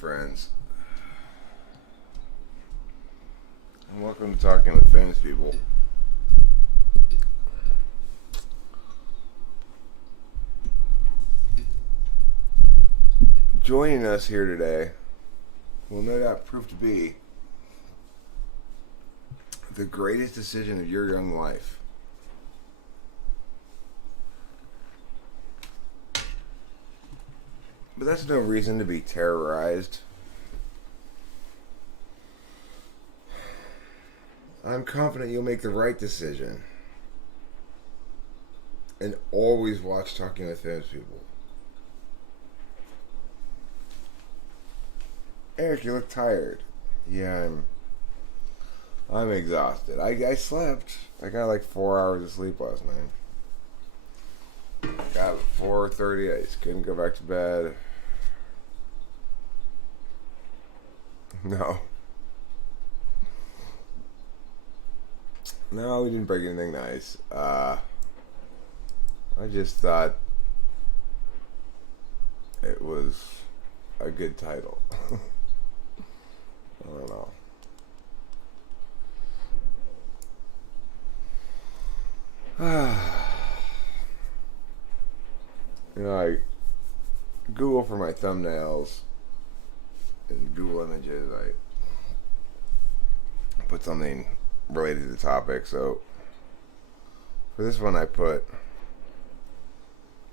friends, and welcome to Talking with Famous People. Joining us here today will no doubt prove to be the greatest decision of your young life. But that's no reason to be terrorized. I'm confident you'll make the right decision. And always watch Talking with Famous People. Eric, you look tired. Yeah, I'm exhausted. I slept. I got like 4 hours of sleep last night. Got up at 4:30. I just couldn't go back to bed. No, we didn't break anything nice. I just thought it was a good title. I don't know. I Google for my thumbnails. In Google Images, I put something related to the topic. So for this one, I put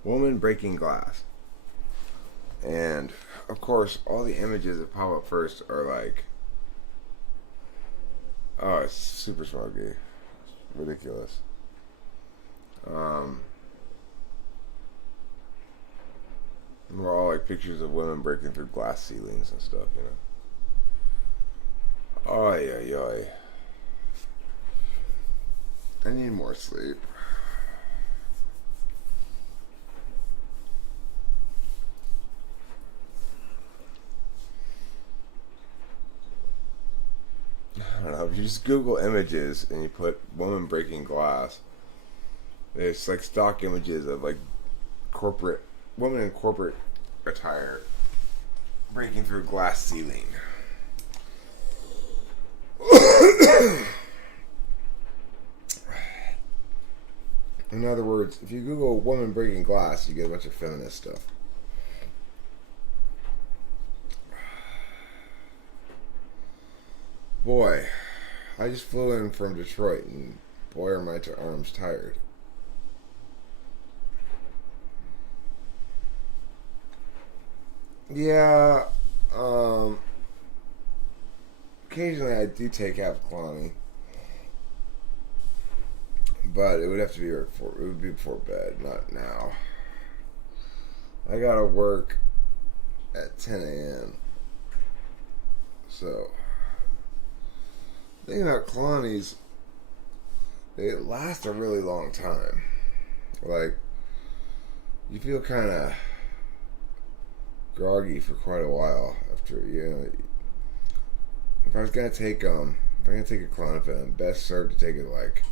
woman breaking glass. And of course, all the images that pop up first are like, oh, it's super smoky. It's ridiculous. We're all like pictures of women breaking through glass ceilings and stuff, you know. Oy, oy, oy. I need more sleep. I don't know. If you just Google images and you put woman breaking glass, there's like stock images of like women in corporate attire breaking through glass ceiling. In other words, if you Google woman breaking glass, you get a bunch of feminist stuff. Boy, I just flew in from Detroit, and boy are my arms tired. Yeah, occasionally I do take Apoquinone, but it would have to be before bed, not now. I gotta work at 10 a.m. So, the thing about Clonis, they last a really long time. Like, you feel kind of groggy for quite a while after, if I was gonna take if I'm gonna take a Klonopin, best served to take it like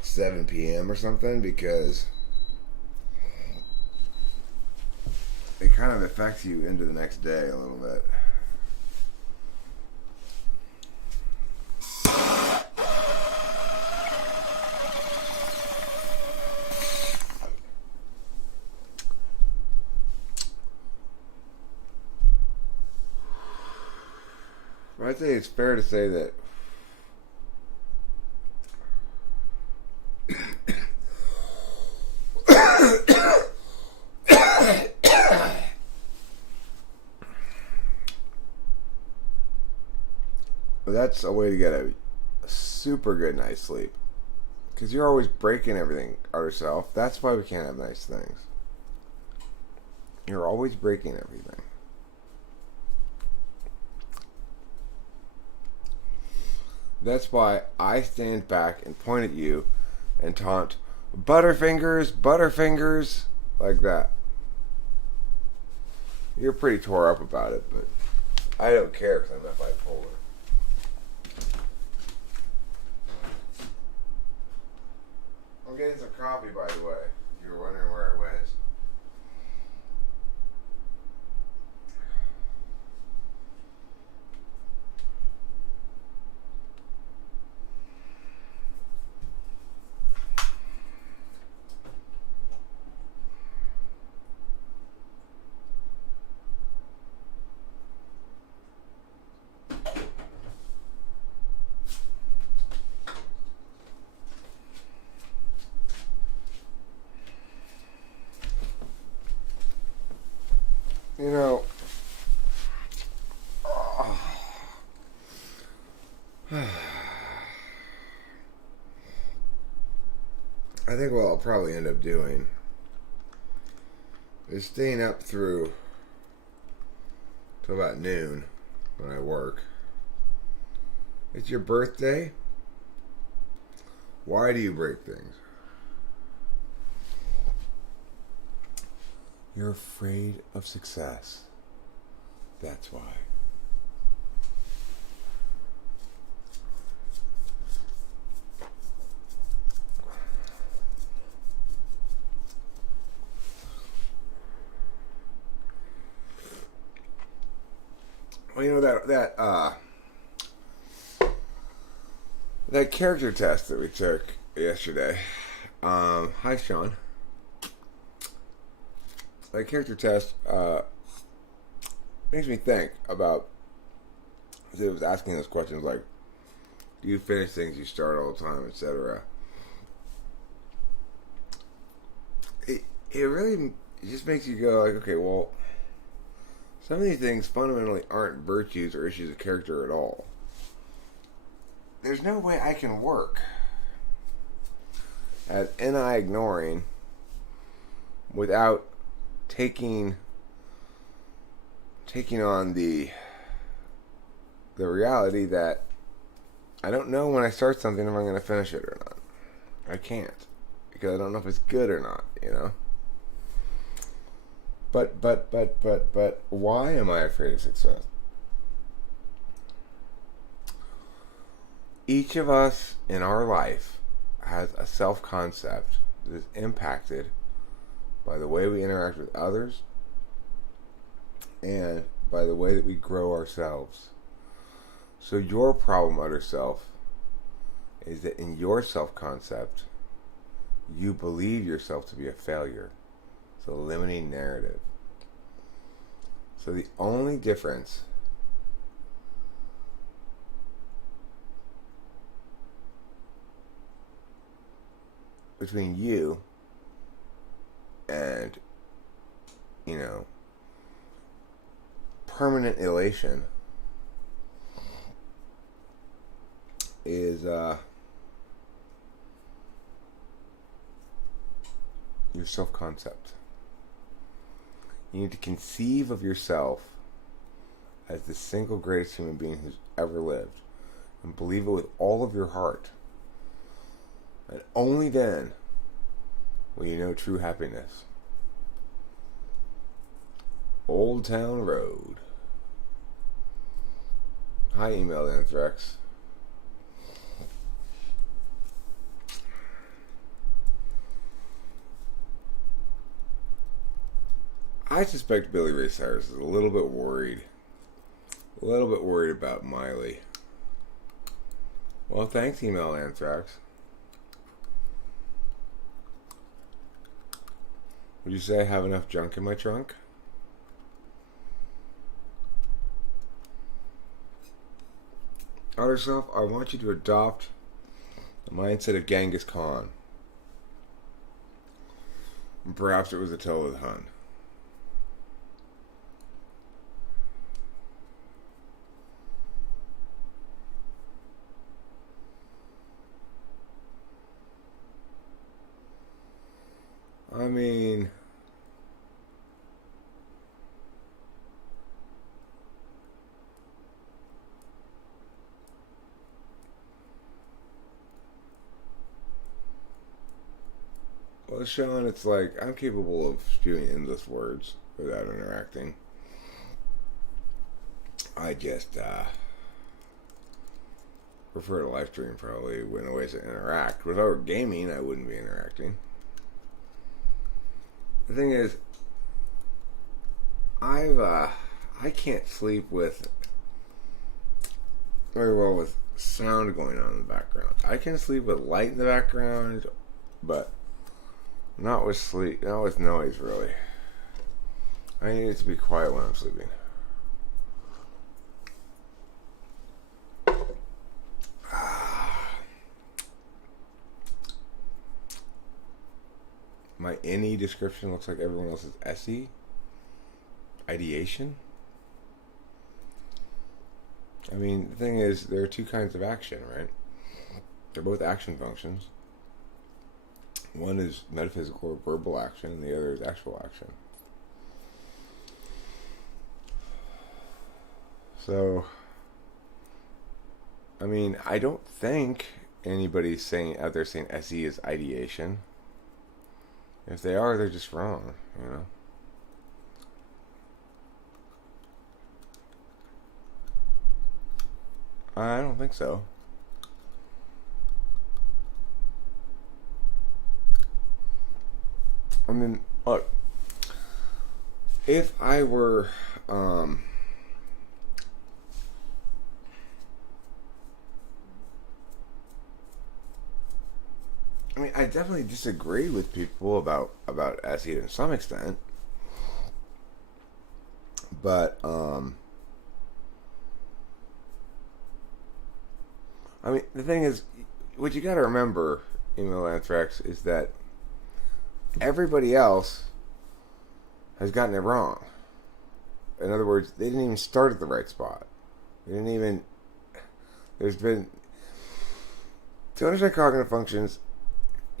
7 p.m. or something, because it kind of affects you into the next day a little bit. I think it's fair to say that that's a way to get a super good night's sleep. Because you're always breaking everything out yourself. That's why we can't have nice things. You're always breaking everything. That's why I stand back and point at you and taunt, Butterfingers, Butterfingers, like that. You're pretty tore up about it, but I don't care because I'm not bipolar. I'm getting some coffee, by the way, if you were wondering where I went. I think what I'll probably end up doing is staying up through till about noon when I work. It's your birthday. Why do you break things? You're afraid of success. That's why. Well, you know that character test that we took yesterday. Hi, Sean. That character test makes me think about. It was asking those questions like, "Do you finish things you start all the time, etc." It really just makes you go like, okay, well, some of these things fundamentally aren't virtues or issues of character at all. There's no way I can work at NI ignoring without taking on the reality that I don't know when I start something if I'm going to finish it or not. I can't, because I don't know if it's good or not, you know? But, why am I afraid of success? Each of us in our life has a self-concept that is impacted by the way we interact with others and by the way that we grow ourselves. So your problem, utter self, is that in your self-concept, you believe yourself to be a failure. It's a limiting narrative. So the only difference between you and, you know, permanent elation is your self-concept. You need to conceive of yourself as the single greatest human being who's ever lived and believe it with all of your heart. And only then will you know true happiness. Old Town Road. Hi, email Anthrax. I suspect Billy Ray Cyrus is a little bit worried. A little bit worried about Miley. Well, thanks, email Anthrax. Would you say I have enough junk in my trunk? Outer self, I want you to adopt the mindset of Genghis Khan. And perhaps it was Attila the Hun. I mean, well, Sean, it's like I'm capable of spewing endless words without interacting. I just prefer to live stream probably in ways to interact. Without gaming, I wouldn't be interacting. The thing is, I can't sleep with very well with sound going on in the background. I can sleep with light in the background, but not with noise really. I need it to be quiet when I'm sleeping. My NE description looks like everyone else's SE. Ideation. I mean, the thing is, there are two kinds of action, right? They're both action functions. One is metaphysical or verbal action, and the other is actual action. So, I mean, I don't think anybody's saying out there saying SE is ideation. If they are, they're just wrong, you know. I don't think so. I mean, look, if I were, I mean, I definitely disagree with people about SE to some extent, but I mean, the thing is, what you got to remember, Email Anthrax, is that everybody else has gotten it wrong. In other words, they didn't even start at the right spot. They didn't even. There's been. To understand cognitive functions,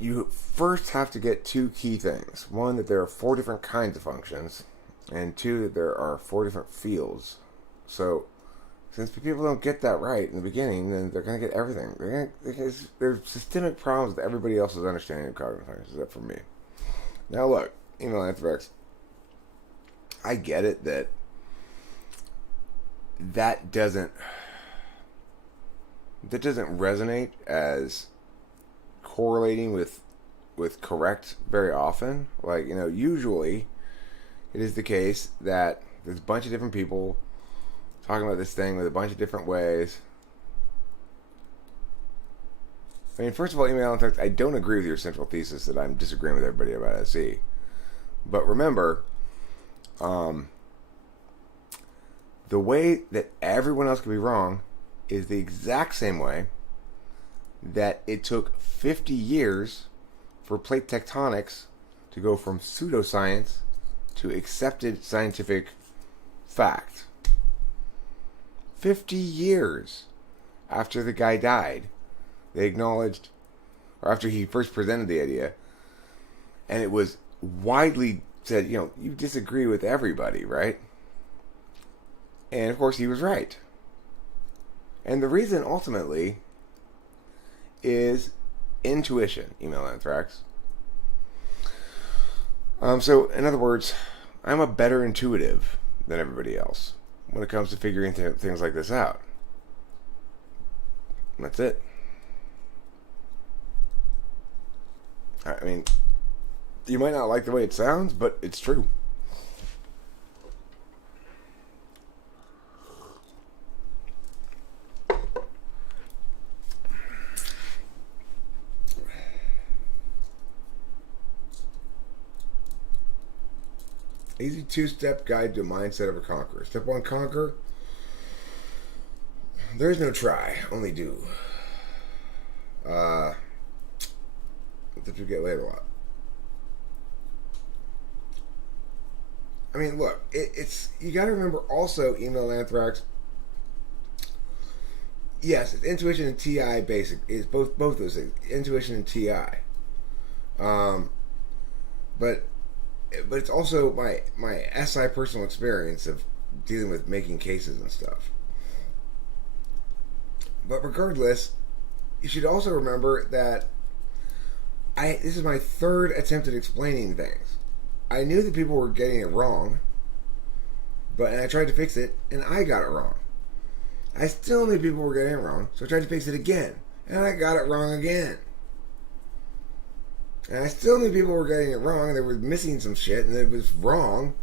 you first have to get two key things. One, that there are 4 different kinds of functions, and 2, that there are 4 different fields. So, since people don't get that right in the beginning, then they're going to get everything. There's systemic problems with everybody else's understanding of cognitive functions, except for me. Now look, Email Anthrax, I get it that doesn't resonate as correlating with correct very often. Like, you know, usually it is the case that there's a bunch of different people talking about this thing with a bunch of different ways. I mean, first of all, Email Anthrax, I don't agree with your central thesis that I'm disagreeing with everybody about SE. But remember, the way that everyone else could be wrong is the exact same way that it took 50 years for plate tectonics to go from pseudoscience to accepted scientific fact. 50 years after the guy died, they acknowledged, or after he first presented the idea, and it was widely said, you know, you disagree with everybody, right? And of course he was right. And the reason ultimately is intuition, Email Anthrax. So, in other words, I'm a better intuitive than everybody else when it comes to figuring things like this out. That's it. I mean, you might not like the way it sounds, but it's true. Easy 2-step guide to mindset of a conqueror. Step 1, conquer. There is no try, only do. That's what you get later a lot. I mean, look, it's you got to remember also, Email Anthrax. Yes, it's intuition and TI basic. It's both those things, intuition and TI. But it's also my SI personal experience of dealing with making cases and stuff. But regardless, you should also remember that this is my 3rd attempt at explaining things. I knew that people were getting it wrong, and I tried to fix it, and I got it wrong. I still knew people were getting it wrong, so I tried to fix it again, and I got it wrong again. And I still knew people were getting it wrong, and they were missing some shit, and it was wrong,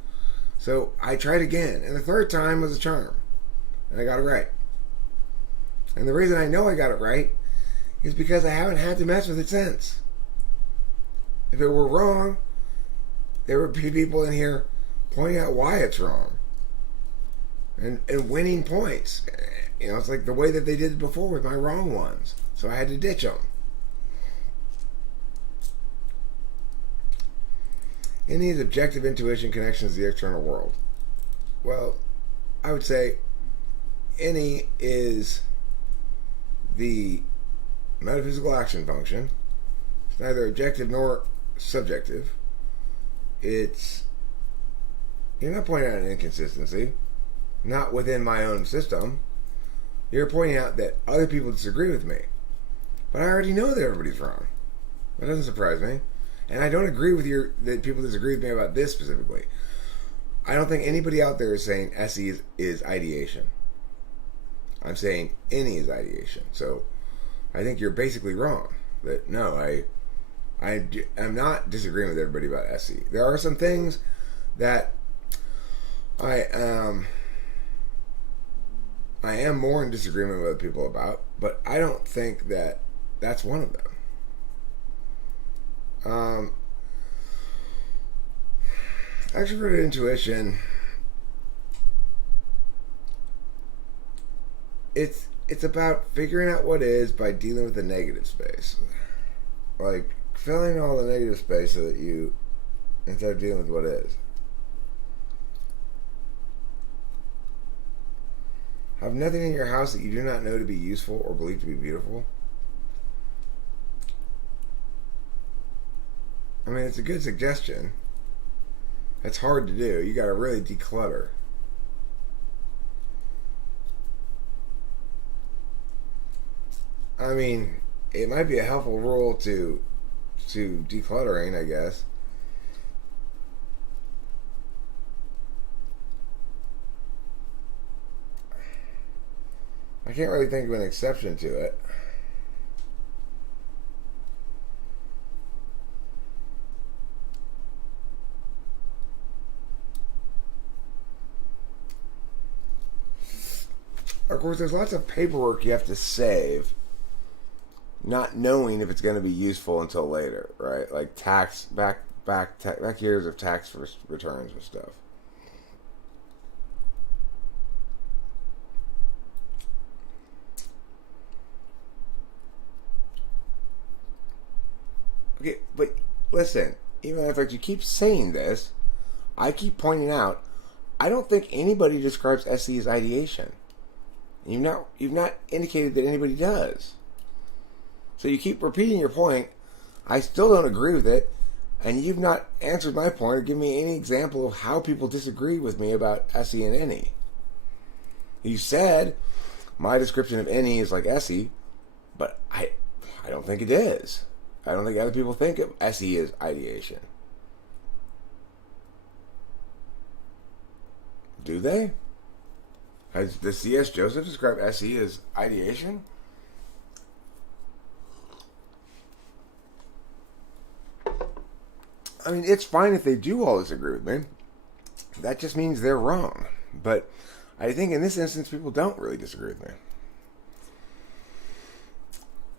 so I tried again, and the 3rd time was a charm, and I got it right. And the reason I know I got it right is because I haven't had to mess with it since. If it were wrong, there would be people in here pointing out why it's wrong. And winning points. You know, it's like the way that they did it before with my wrong ones. So I had to ditch them. In these objective intuition connections to the external world. Well, I would say any is the metaphysical action function. It's neither objective nor subjective. It's You're not pointing out an inconsistency, not within my own system. You're pointing out that other people disagree with me. But I already know that everybody's wrong. That doesn't surprise me. And I don't agree with that people disagree with me about this specifically. I don't think anybody out there is saying SE is ideation. I'm saying any is ideation. So I think you're basically wrong. That no, I'm not disagreeing with everybody about SE. There are some things that I am more in disagreement with other people about, but I don't think that that's one of them. Extroverted intuition. It's about figuring out what is by dealing with the negative space, like filling all the negative space so that you instead of dealing with what is. Have nothing in your house that you do not know to be useful or believe to be beautiful. I mean, it's a good suggestion. It's hard to do. You got to really declutter. I mean, it might be a helpful rule to decluttering, I guess. I can't really think of an exception to it. Of course, there's lots of paperwork you have to save, not knowing if it's going to be useful until later, right? Like back years of tax returns and stuff. Okay, but listen, even if you keep saying this, I keep pointing out, I don't think anybody describes SE as ideation. You've not indicated that anybody does. So you keep repeating your point. I still don't agree with it, and you've not answered my point or given me any example of how people disagree with me about SE and NE. You said my description of NE is like SE, but I don't think it is. I don't think other people think of SE as ideation. Do they? Does C.S. Joseph describe SE as ideation? I mean, it's fine if they do all disagree with me. That just means they're wrong. But I think in this instance, people don't really disagree with me.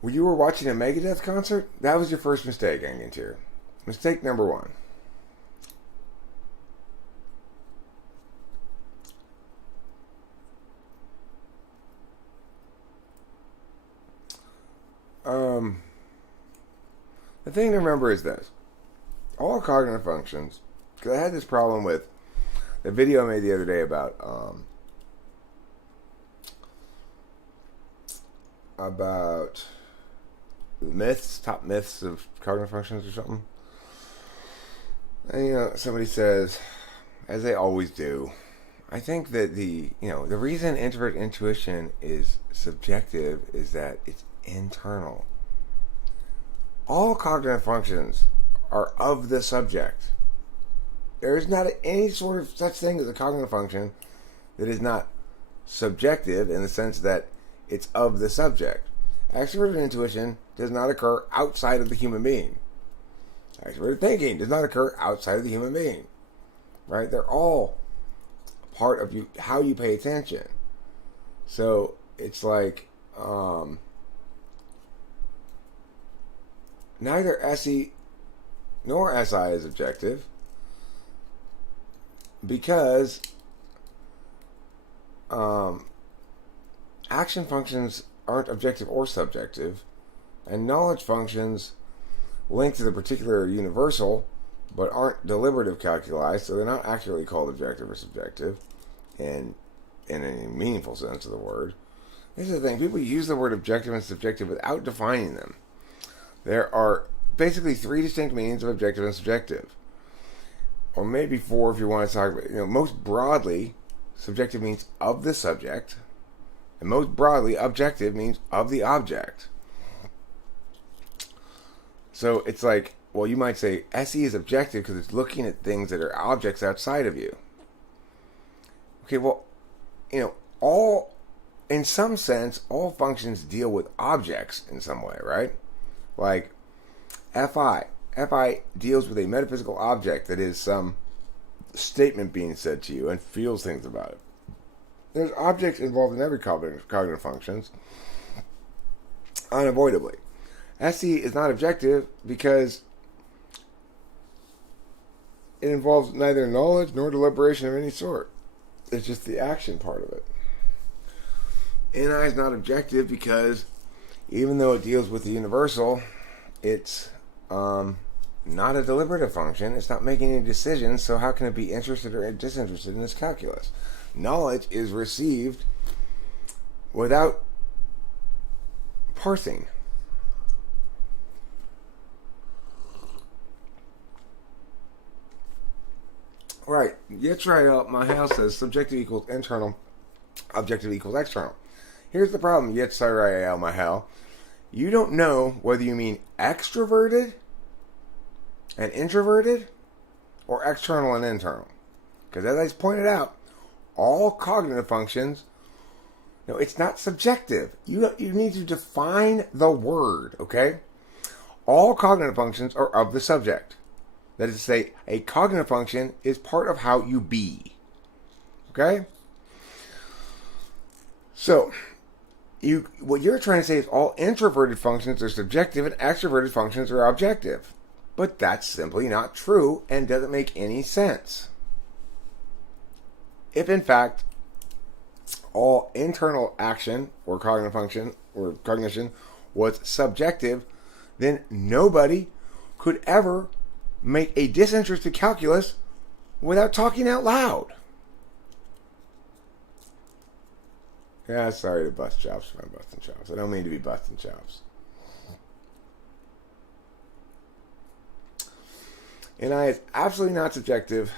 When you were watching a Megadeth concert, that was your first mistake, Angantyr. Mistake number 1. The thing to remember is this. All cognitive functions, because I had this problem with the video I made the other day about myths, top myths of cognitive functions or something. And, somebody says, as they always do, I think that the reason introvert intuition is subjective is that it's internal. All cognitive functions are of the subject. There is not any sort of such thing as a cognitive function that is not subjective in the sense that it's of the subject. Extroverted intuition does not occur outside of the human being. Extroverted thinking does not occur outside of the human being. Right? They're all part of how you pay attention. So it's like neither SE nor SI is objective because action functions aren't objective or subjective, and knowledge functions link to the particular universal but aren't deliberative calculi, so they're not accurately called objective or subjective in any meaningful sense of the word. This is the thing. People use the word objective and subjective without defining them. There are basically three distinct meanings of objective and subjective. Or maybe four if you want to talk about, most broadly, subjective means of the subject, and most broadly, objective means of the object. So it's like, well, you might say SE is objective because it's looking at things that are objects outside of you. Okay, well, all, in some sense, all functions deal with objects in some way, right? Like FI. FI deals with a metaphysical object that is some statement being said to you and feels things about it. There's objects involved in every cognitive functions, unavoidably. SE is not objective because it involves neither knowledge nor deliberation of any sort. It's just the action part of it. NI is not objective because even though it deals with the universal, it's not a deliberative function. It's not making any decisions, so how can it be interested or disinterested in this calculus? Knowledge is received without parsing. Right. Yitzhak Mahal says subjective equals internal, objective equals external. Here's the problem, Yitzhak Mahal. You don't know whether you mean extroverted and introverted or external and internal. Because as I pointed out, all cognitive functions, it's not subjective. You need to define the word, okay? All cognitive functions are of the subject. That is to say, a cognitive function is part of how you be. Okay? So, what you're trying to say is all introverted functions are subjective and extroverted functions are objective. But that's simply not true and doesn't make any sense. If in fact, all internal action or cognitive function or cognition was subjective, then nobody could ever make a disinterested calculus without talking out loud. Yeah, sorry to bust chops if I'm busting chops. I don't mean to be busting chops. NI is absolutely not subjective.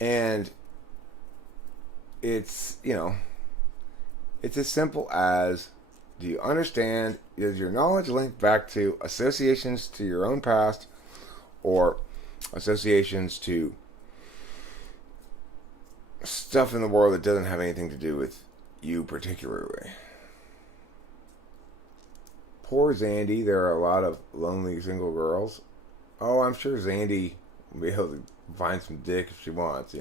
And it's, it's as simple as, do you understand, is your knowledge linked back to associations to your own past or associations to stuff in the world that doesn't have anything to do with you particularly? Poor Zandy, there are a lot of lonely single girls. Oh, I'm sure Zandy will be able to find some dick if she wants,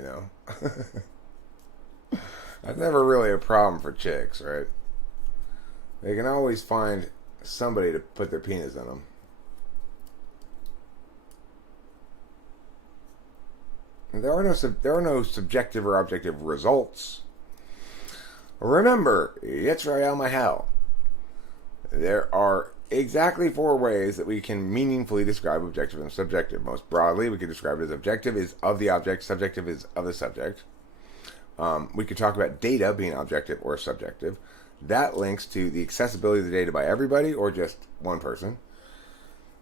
That's never really a problem for chicks, right? They can always find somebody to put their penis in them. And there are no subjective or objective results. Remember, Yitzhak Mahal. There are exactly 4 ways that we can meaningfully describe objective and subjective. Most broadly, we could describe it as objective is of the object, subjective is of the subject. We could talk about data being objective or subjective. That links to the accessibility of the data by everybody or just one person.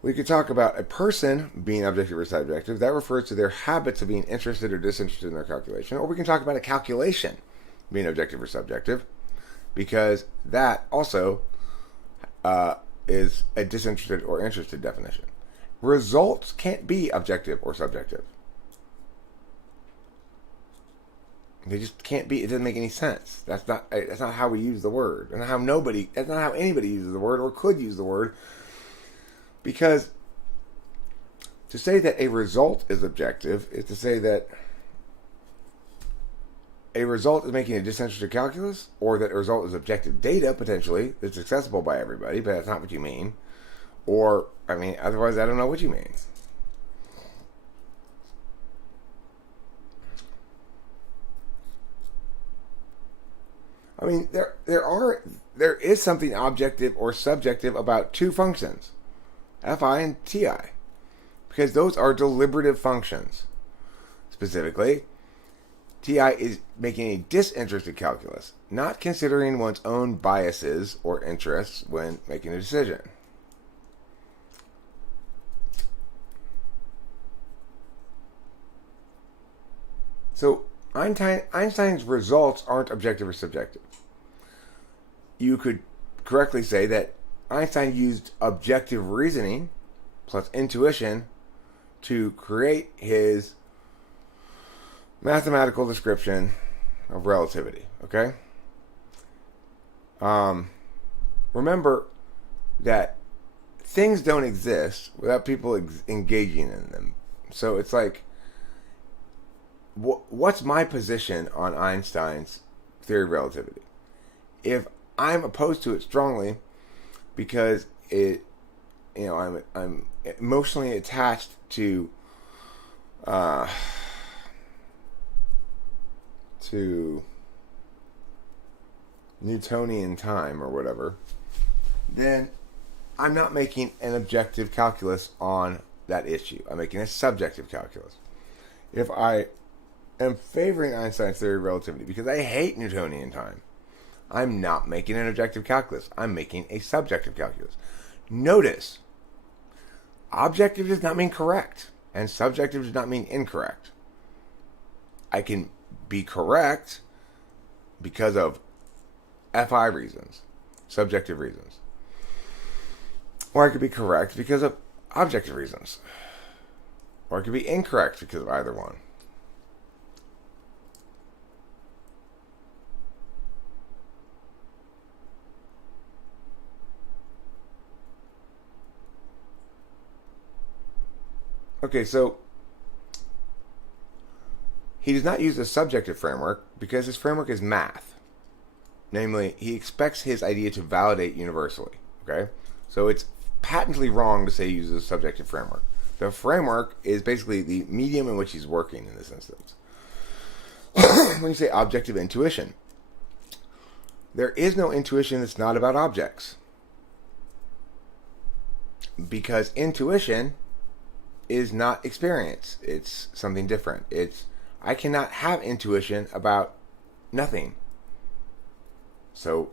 We could talk about a person being objective or subjective. That refers to their habits of being interested or disinterested in their calculation. Or we can talk about a calculation being objective or subjective, because that also is a disinterested or interested definition. Results can't be objective or subjective. They just can't be. It doesn't make any sense. That's not how we use the word. That's not how anybody uses the word or could use the word. Because to say that a result is objective is to say that a result is making a disinterested calculus, or that a result is objective data, potentially, that's accessible by everybody, but that's not what you mean. Or, otherwise I don't know what you mean. There is something objective or subjective about 2 functions, Fi and Ti, because those are deliberative functions. Specifically, Ti is making a disinterested calculus, not considering one's own biases or interests when making a decision. So Einstein's results aren't objective or subjective. You could correctly say that Einstein used objective reasoning plus intuition to create his mathematical description of relativity. Okay? Remember that things don't exist without people engaging in them. So it's like, what's my position on Einstein's theory of relativity? If I'm opposed to it strongly because I'm emotionally attached to Newtonian time or whatever, then I'm not making an objective calculus on that issue. I'm making a subjective calculus. If I am favoring Einstein's theory of relativity because I hate Newtonian time, I'm not making an objective calculus. I'm making a subjective calculus. Notice, objective does not mean correct, and subjective does not mean incorrect. I can be correct because of FI reasons, subjective reasons. Or I could be correct because of objective reasons. Or I could be incorrect because of either one. Okay, so he does not use a subjective framework because his framework is math. Namely, he expects his idea to validate universally. Okay? So it's patently wrong to say he uses a subjective framework. The framework is basically the medium in which he's working in this instance. When you say objective intuition, there is no intuition that's not about objects. Because intuition is not experience. It's something different. I cannot have intuition about nothing. So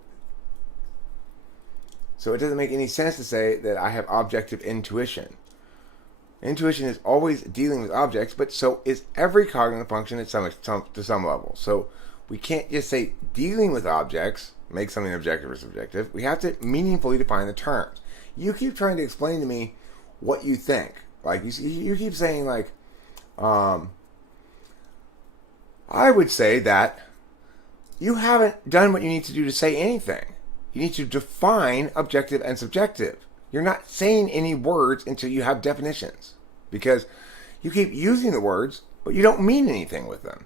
it doesn't make any sense to say that I have objective intuition. Intuition is always dealing with objects, but so is every cognitive function to some level. So we can't just say dealing with objects makes something objective or subjective. We have to meaningfully define the terms. You keep trying to explain to me what you think. Like you keep saying like, I would say that you haven't done what you need to do to say anything. You need to define objective and subjective. You're not saying any words until you have definitions. Because you keep using the words, but you don't mean anything with them.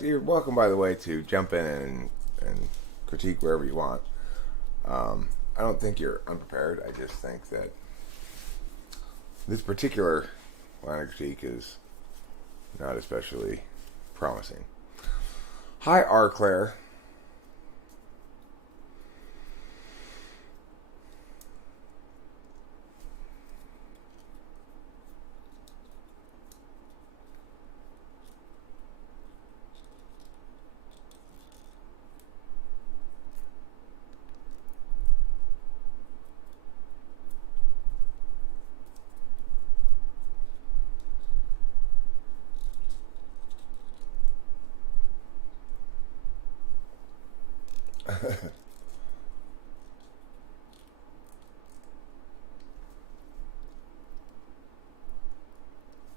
You're welcome, by the way, to jump in and critique wherever you want. I don't think you're unprepared. I just think that this particular line of critique is not especially promising. Hi, R. Claire.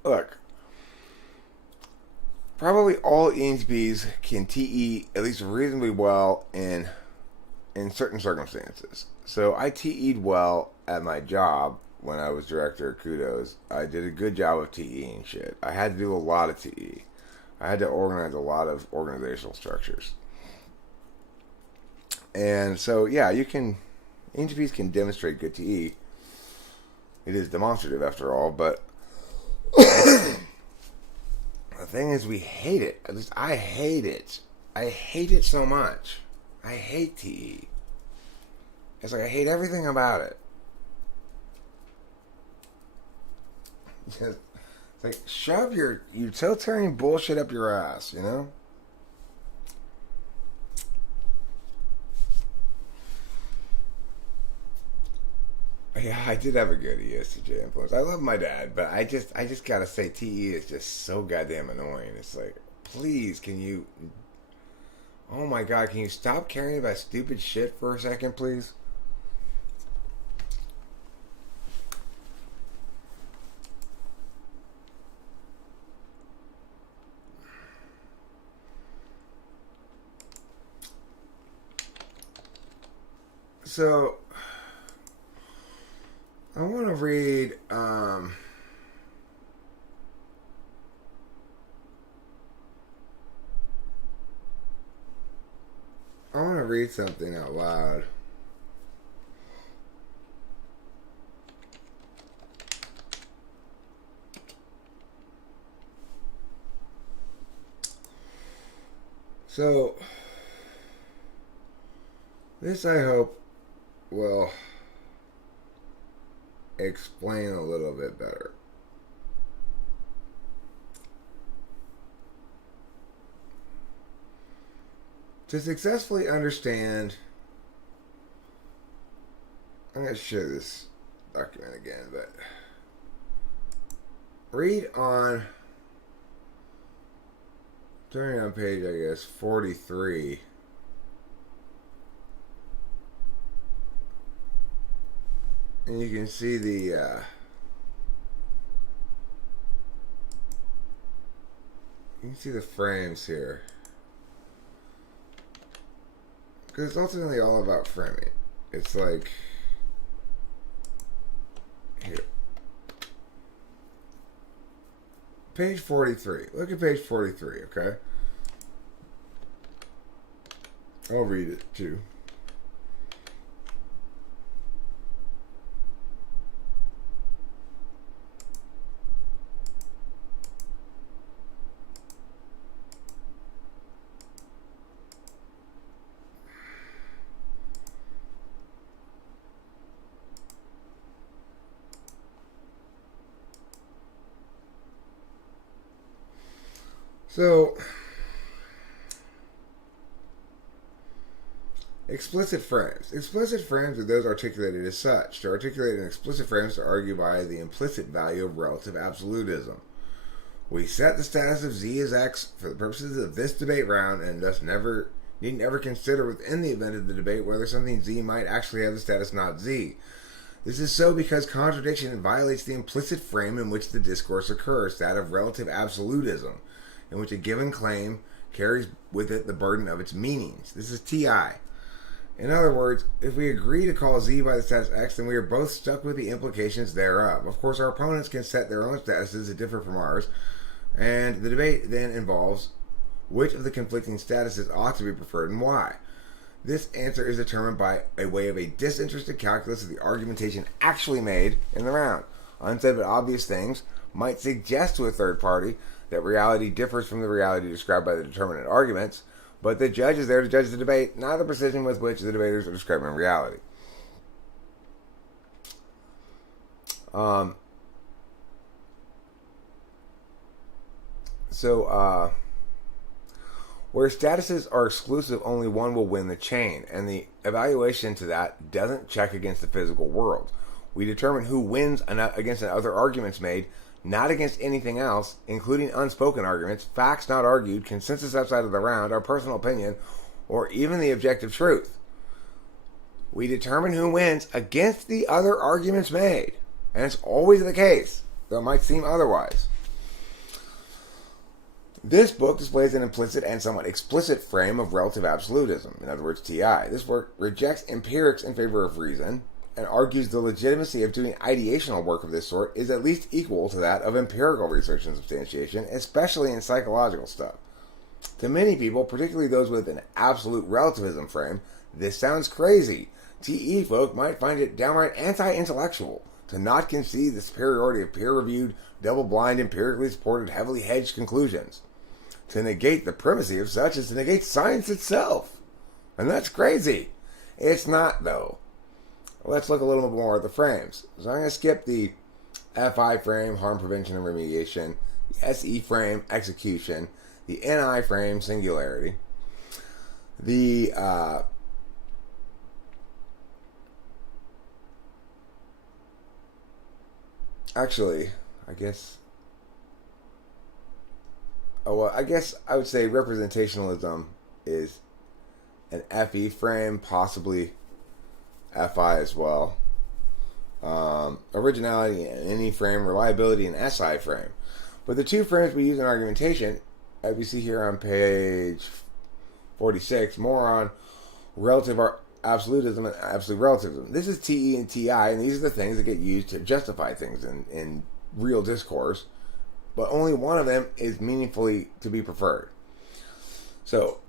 Look, probably all ENTPs can TE at least reasonably well in certain circumstances. So I TE'd well at my job when I was director. Kudos. I did a good job of TEing shit. I had to do a lot of TE. I had to organize a lot of organizational structures. And so, yeah, ENTPs can demonstrate good TE. It is demonstrative after all, but the thing is we hate it. At least I hate it. I hate it so much. I hate TE. It's like I hate everything about it. It's like, shove your utilitarian bullshit up your ass, you know? Yeah, I did have a good ESTJ influence. I love my dad, but I just gotta say, TE is just so goddamn annoying. It's like, please, can you? Oh my god, can you stop caring about stupid shit for a second, please? So, I want to read. I want to read something out loud. So, this I hope will explain a little bit better. To successfully understand, I'm going to share this document again, but read on, turning on page, I guess, 43. And you can see the frames here. Because it's ultimately all about framing. It's like, here. Page 43. Look at page 43, okay? I'll read it too. So, explicit frames. Explicit frames are those articulated as such. To articulate an explicit frame is to argue by the implicit value of relative absolutism. We set the status of Z as X for the purposes of this debate round and thus need never consider within the event of the debate whether something Z might actually have the status not Z. This is so because contradiction violates the implicit frame in which the discourse occurs, that of relative absolutism, in which a given claim carries with it the burden of its meanings. This is TI. In other words, if we agree to call Z by the status X, then we are both stuck with the implications thereof. Of course, our opponents can set their own statuses that differ from ours, and the debate then involves which of the conflicting statuses ought to be preferred and why. This answer is determined by a way of a disinterested calculus of the argumentation actually made in the round. Unsaid but obvious things might suggest to a third party that reality differs from the reality described by the determinant arguments, but the judge is there to judge the debate, not the precision with which the debaters are describing reality. Where statuses are exclusive, only one will win the chain, and the evaluation to that doesn't check against the physical world. We determine who wins against other arguments made, not against anything else, including unspoken arguments, facts not argued, consensus outside of the round, our personal opinion, or even the objective truth. We determine who wins against the other arguments made, and it's always the case, though it might seem otherwise. This book displays an implicit and somewhat explicit frame of relative absolutism, in other words, TI. This work rejects empirics in favor of reason, and argues the legitimacy of doing ideational work of this sort is at least equal to that of empirical research and substantiation, especially in psychological stuff. To many people, particularly those with an absolute relativism frame, this sounds crazy. TE folk might find it downright anti-intellectual to not concede the superiority of peer-reviewed, double-blind, empirically supported, heavily hedged conclusions. To negate the primacy of such is to negate science itself. And that's crazy. It's not, though. let's look a little bit more at the frames. So I'm going to skip the FI frame, harm prevention and remediation, the SE frame, execution, the NI frame, singularity, the actually, I guess. Oh well, I guess I would say representationalism is an FE frame, possibly FI as well. Originality and NE frame, reliability and SI frame. But the two frames we use in argumentation, as we see here on page 46, more on relative absolutism and absolute relativism. This is TE and TI, and these are the things that get used to justify things in real discourse, but only one of them is meaningfully to be preferred. So,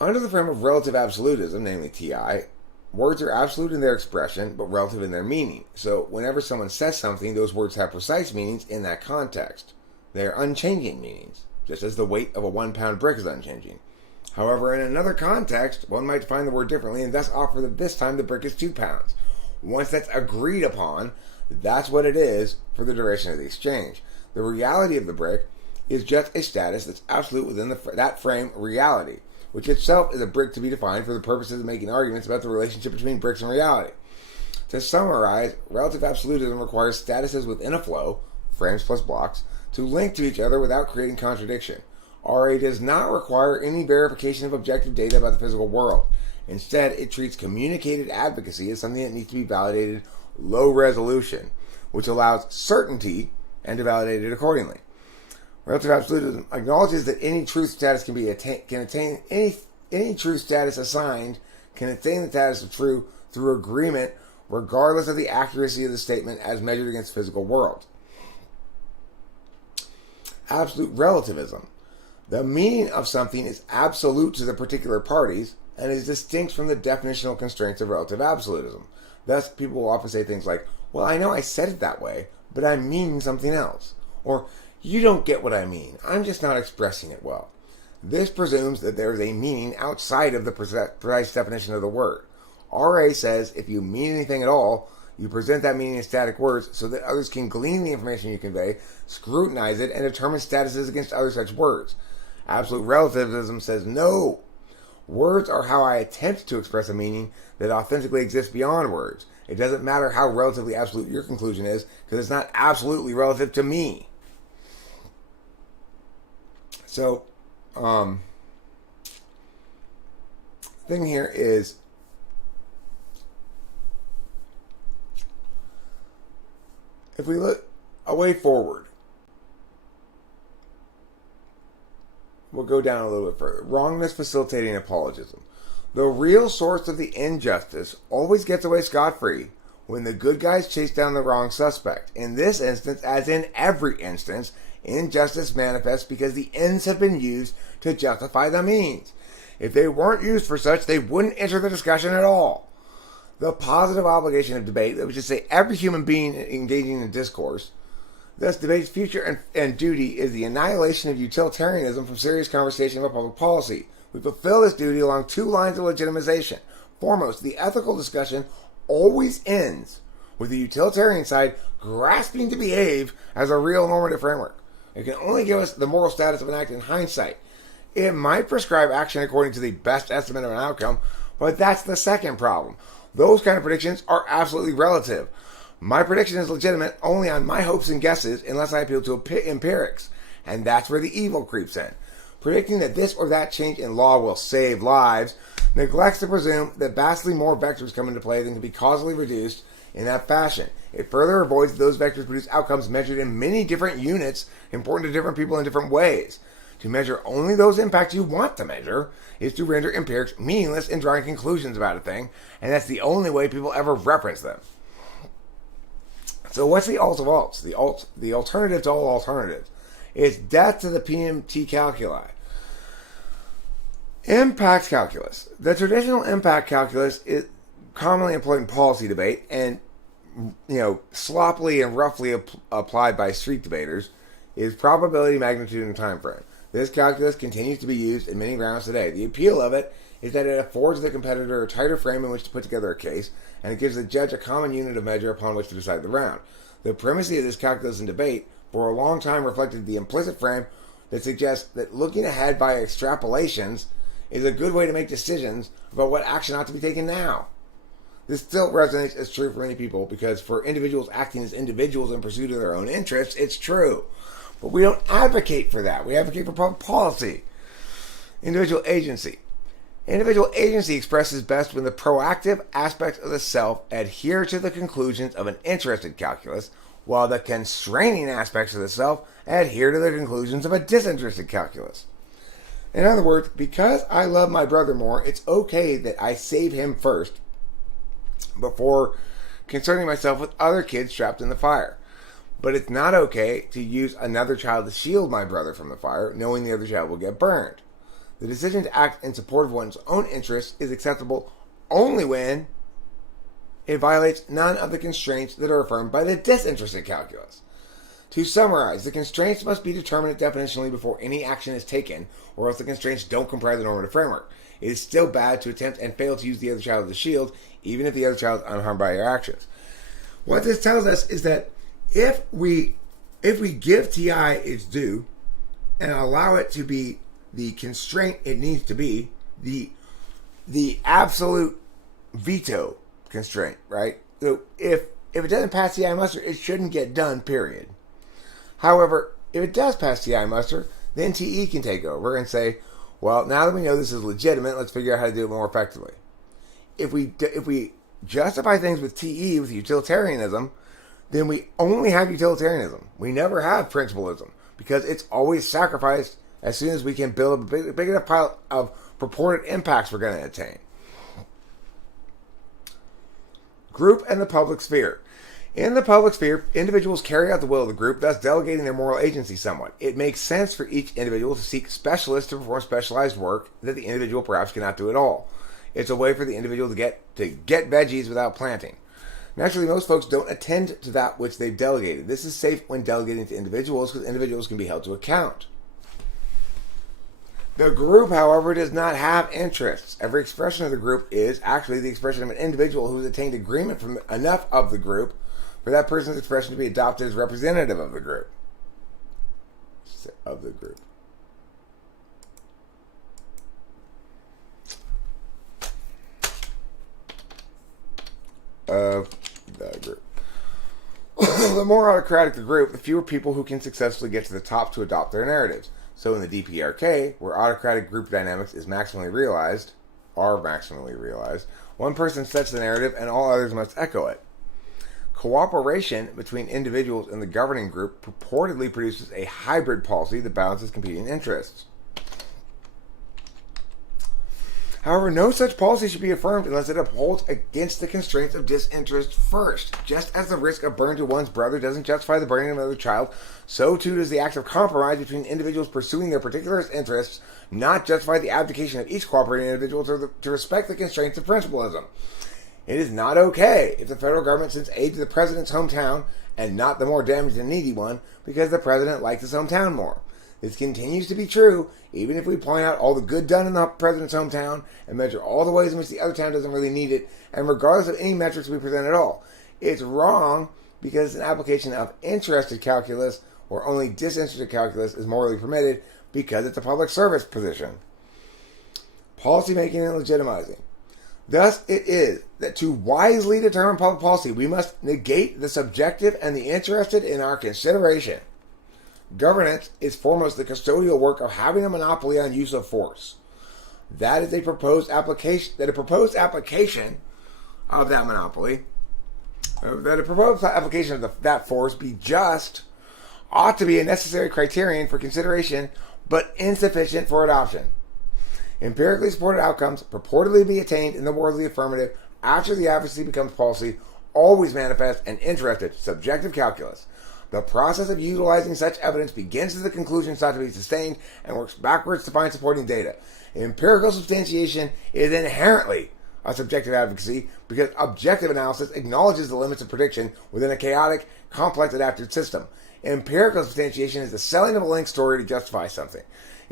under the frame of relative absolutism, namely TI, words are absolute in their expression, but relative in their meaning. So, whenever someone says something, those words have precise meanings in that context. They are unchanging meanings, just as the weight of a 1 pound brick is unchanging. However, in another context, one might define the word differently and thus offer that this time the brick is 2 pounds. Once that's agreed upon, that's what it is for the duration of the exchange. The reality of the brick is just a status that's absolute within that frame reality, which itself is a brick to be defined for the purposes of making arguments about the relationship between bricks and reality. To summarize, relative absolutism requires statuses within a flow, frames plus blocks, to link to each other without creating contradiction. RA does not require any verification of objective data about the physical world. Instead, it treats communicated advocacy as something that needs to be validated low resolution, which allows certainty and to validate it accordingly. Relative absolutism acknowledges that any truth status any truth status assigned can attain the status of true through agreement, regardless of the accuracy of the statement as measured against the physical world. Absolute relativism. The meaning of something is absolute to the particular parties and is distinct from the definitional constraints of relative absolutism. Thus, people will often say things like, well, I know I said it that way, but I mean something else. Or, you don't get what I mean. I'm just not expressing it well. This presumes that there is a meaning outside of the precise definition of the word. RA says if you mean anything at all, you present that meaning in static words so that others can glean the information you convey, scrutinize it, and determine statuses against other such words. Absolute relativism says no. Words are how I attempt to express a meaning that authentically exists beyond words. It doesn't matter how relatively absolute your conclusion is, because it's not absolutely relative to me. So, thing here is, if we look a way forward, we'll go down a little bit further. Wrongness facilitating apologism. The real source of the injustice always gets away scot-free when the good guys chase down the wrong suspect. In this instance, as in every instance, injustice manifests because the ends have been used to justify the means. If they weren't used for such, they wouldn't enter the discussion at all. The positive obligation of debate, that would just say every human being engaging in discourse, thus debate's future and duty is the annihilation of utilitarianism from serious conversation about public policy. We fulfill this duty along two lines of legitimization. Foremost, the ethical discussion always ends with the utilitarian side grasping to behave as a real normative framework. It can only give us the moral status of an act in hindsight. It might prescribe action according to the best estimate of an outcome, but that's the second problem. Those kind of predictions are absolutely relative. My prediction is legitimate only on my hopes and guesses unless I appeal to empirics, and that's where the evil creeps in. Predicting that this or that change in law will save lives neglects to presume that vastly more vectors come into play than can be causally reduced in that fashion. It further avoids that those vectors produce outcomes measured in many different units, important to different people in different ways. To measure only those impacts you want to measure is to render empirics meaningless in drawing conclusions about a thing, and that's the only way people ever reference them. So what's the alt of alts? The alternative to all alternatives is death to the PMT calculi. Impact calculus. The traditional impact calculus is commonly employed in policy debate and, sloppily and roughly applied by street debaters, is probability, magnitude, and time frame. This calculus continues to be used in many grounds today. The appeal of it is that it affords the competitor a tighter frame in which to put together a case, and it gives the judge a common unit of measure upon which to decide the round. The primacy of this calculus in debate for a long time reflected the implicit frame that suggests that looking ahead by extrapolations is a good way to make decisions about what action ought to be taken now. This still resonates as true for many people because for individuals acting as individuals in pursuit of their own interests, it's true. But we don't advocate for that. We advocate for public policy. Individual agency. Individual agency expresses best when the proactive aspects of the self adhere to the conclusions of an interested calculus, while the constraining aspects of the self adhere to the conclusions of a disinterested calculus. In other words, because I love my brother more, it's okay that I save him first before concerning myself with other kids trapped in the fire. But it's not okay to use another child to shield my brother from the fire, knowing the other child will get burned. The decision to act in support of one's own interests is acceptable only when it violates none of the constraints that are affirmed by the disinterested calculus. To summarize, the constraints must be determined definitionally before any action is taken, or else the constraints don't comprise the normative framework. It is still bad to attempt and fail to use the other child as a shield, even if the other child is unharmed by your actions. What this tells us is that if we give TI its due and allow it to be the constraint it needs to be, the absolute veto constraint, right? So if it doesn't pass TI muster, it shouldn't get done, period. However, if it does pass TI muster, then TE can take over and say, well, now that we know this is legitimate, let's figure out how to do it more effectively. If we justify things with TE, with utilitarianism, then we only have utilitarianism. We never have principalism, because it's always sacrificed as soon as we can build up a big enough pile of purported impacts we're going to attain. Group and the public sphere. In the public sphere, individuals carry out the will of the group, thus delegating their moral agency somewhat. It makes sense for each individual to seek specialists to perform specialized work that the individual perhaps cannot do at all. It's a way for the individual to get veggies without planting. Naturally, most folks don't attend to that which they've delegated. This is safe when delegating to individuals because individuals can be held to account. The group, however, does not have interests. Every expression of the group is actually the expression of an individual who has attained agreement from enough of the group for that person's expression to be adopted as representative of the group. Of the group. Of the group. The more autocratic the group, the fewer people who can successfully get to the top to adopt their narratives. So in the DPRK, where autocratic group dynamics are maximally realized, one person sets the narrative and all others must echo it. Cooperation between individuals in the governing group purportedly produces a hybrid policy that balances competing interests. However, no such policy should be affirmed unless it upholds against the constraints of disinterest first. Just as the risk of burning to one's brother doesn't justify the burning of another child, so too does the act of compromise between individuals pursuing their particular interests not justify the abdication of each cooperating individual to respect the constraints of principalism. It is not okay if the federal government sends aid to the president's hometown and not the more damaged and needy one because the president likes his hometown more. This continues to be true even if we point out all the good done in the president's hometown and measure all the ways in which the other town doesn't really need it, and regardless of any metrics we present at all. It's wrong because it's an application of interested calculus where only disinterested calculus is morally permitted because it's a public service position. Policymaking and legitimizing. Thus, it is that to wisely determine public policy, we must negate the subjective and the interested in our consideration. Governance is foremost the custodial work of having a monopoly on use of force. That is a proposed application. That a proposed application of that monopoly, that a proposed application of that force be just, ought to be a necessary criterion for consideration, but insufficient for adoption. Empirically supported outcomes purportedly be attained in the world of the affirmative after the advocacy becomes policy always manifest an interested subjective calculus. The process of utilizing such evidence begins with the conclusion sought to be sustained and works backwards to find supporting data. Empirical substantiation is inherently a subjective advocacy because objective analysis acknowledges the limits of prediction within a chaotic, complex, adaptive system. Empirical substantiation is the selling of a linked story to justify something.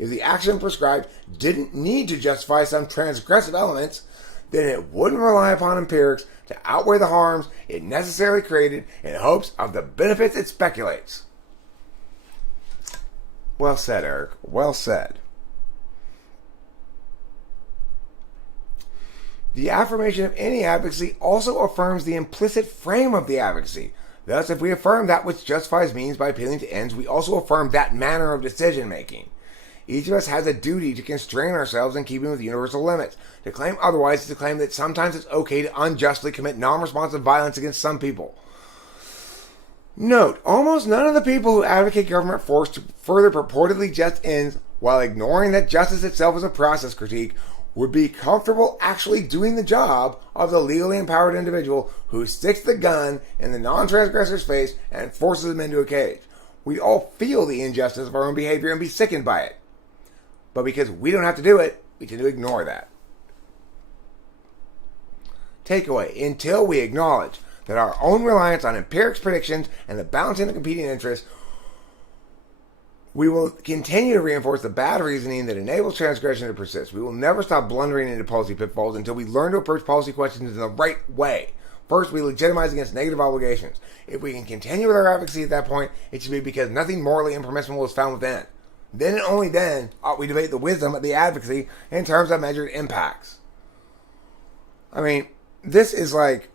if the action prescribed didn't need to justify some transgressive elements, then it wouldn't rely upon empirics to outweigh the harms it necessarily created in hopes of the benefits it speculates. Well said, Eric. Well said. The affirmation of any advocacy also affirms the implicit frame of the advocacy. Thus, if we affirm that which justifies means by appealing to ends, we also affirm that manner of decision making. Each of us has a duty to constrain ourselves in keeping with universal limits. To claim otherwise is to claim that sometimes it's okay to unjustly commit non-responsive violence against some people. Note, almost none of the people who advocate government force to further purportedly just ends, while ignoring that justice itself is a process critique, would be comfortable actually doing the job of the legally empowered individual who sticks the gun in the non-transgressor's face and forces them into a cage. We all feel the injustice of our own behavior and be sickened by it. But because we don't have to do it, we tend to ignore that. Takeaway: until we acknowledge that our own reliance on empirics predictions and the balancing of competing interests, we will continue to reinforce the bad reasoning that enables transgression to persist. We will never stop blundering into policy pitfalls until we learn to approach policy questions in the right way. First, we legitimize against negative obligations. If we can continue with our advocacy at that point, it should be because nothing morally impermissible is found within. Then and only then ought we debate the wisdom of the advocacy in terms of measured impacts. I mean, this is like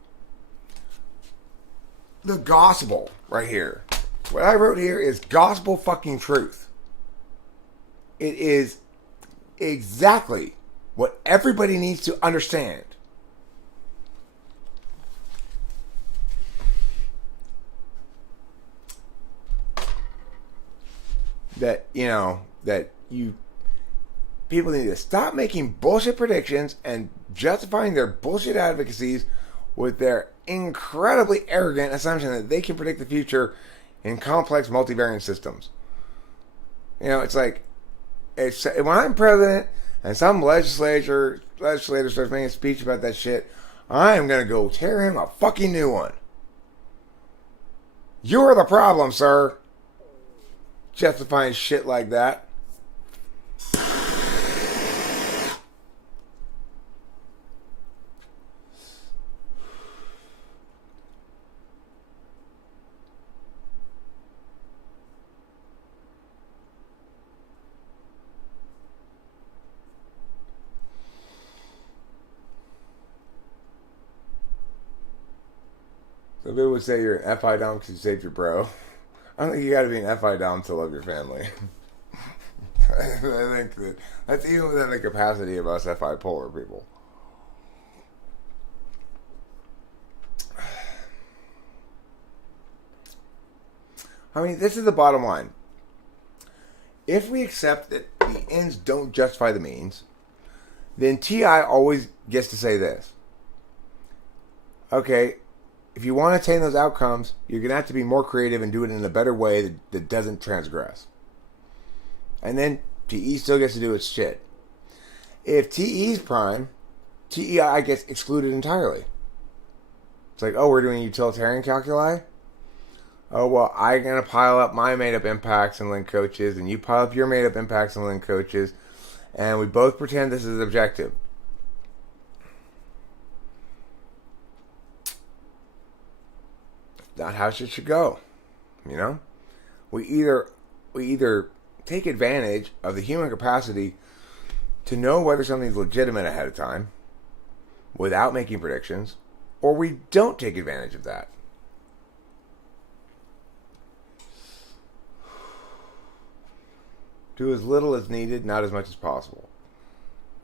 the gospel right here. What I wrote here is gospel fucking truth. It is exactly what everybody needs to understand. That, people need to stop making bullshit predictions and justifying their bullshit advocacies with their incredibly arrogant assumption that they can predict the future in complex multivariate systems. It's like, when I'm president and some legislator starts making a speech about that shit, I'm going to go tear him a fucking new one. You're the problem, sir. Justifying shit like that. Some people would say you're an FI Dom because you saved your bro. I don't think you gotta be an FI Dom to love your family. I think that's even within the capacity of us FI polar people. I mean, this is the bottom line. If we accept that the ends don't justify the means, then TI always gets to say this. Okay, if you want to attain those outcomes, you're going to have to be more creative and do it in a better way that doesn't transgress. And then TE still gets to do its shit. If TE's prime, TEI gets excluded entirely. It's like, oh, we're doing utilitarian calculi? Oh, well, I'm going to pile up my made-up impacts and link coaches, and you pile up your made-up impacts and link coaches, and we both pretend this is objective. Not how shit should go. We either take advantage of the human capacity to know whether something's legitimate ahead of time without making predictions, or we don't take advantage of that. Do as little as needed, not as much as possible.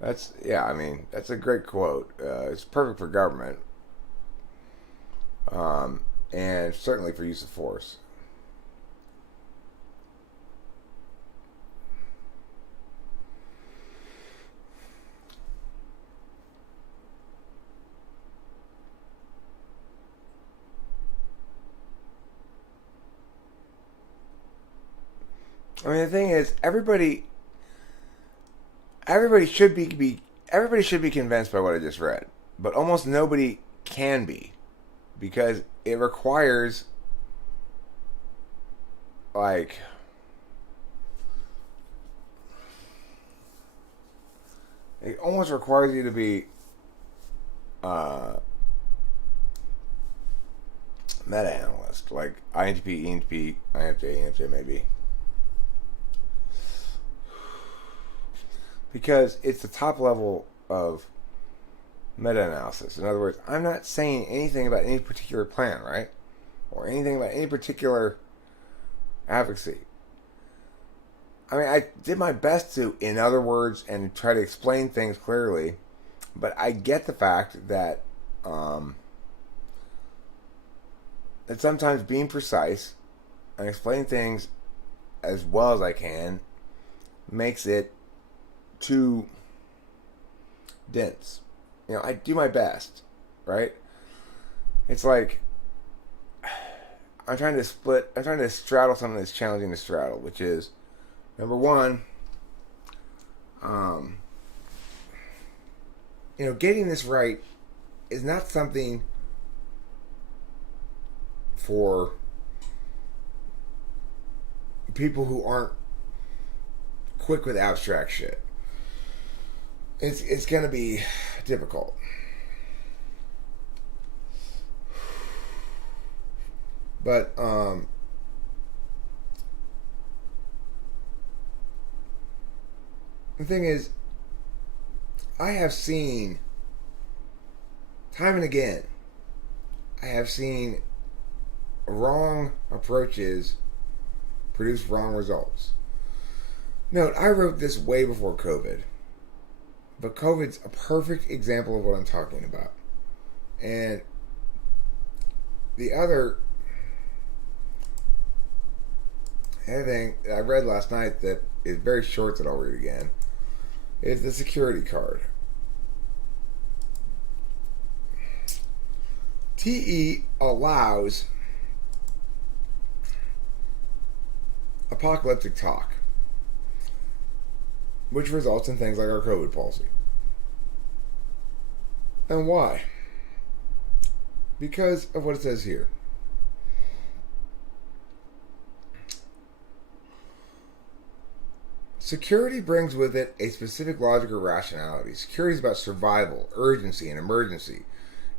That's a great quote. It's perfect for government. And certainly for use of force. I mean, the thing is, everybody should be convinced by what I just read, but almost nobody can be, because it requires It almost requires you to be meta-analyst, like INTP, ENTP, INFJ, ENFJ maybe. Because it's the top level of meta-analysis. In other words, I'm not saying anything about any particular plan, right? Or anything about any particular advocacy. I mean, I did my best to, in other words, and try to explain things clearly, but I get the fact that that sometimes being precise and explaining things as well as I can makes it too dense. You know, I do my best, right? It's like I'm trying to straddle something that's challenging to straddle, which is, number one, getting this right is not something for people who aren't quick with abstract shit. It's going to be difficult. But the thing is, I have seen time and again, I have seen wrong approaches produce wrong results. Note, I wrote this way before COVID, but COVID's a perfect example of what I'm talking about. And the other thing I read last night that is very short that I'll read again is the security card. TE allows apocalyptic talk, which results in things like our COVID policy. And why? Because of what it says here. Security brings with it a specific logic or rationality. Security is about survival, urgency, and emergency.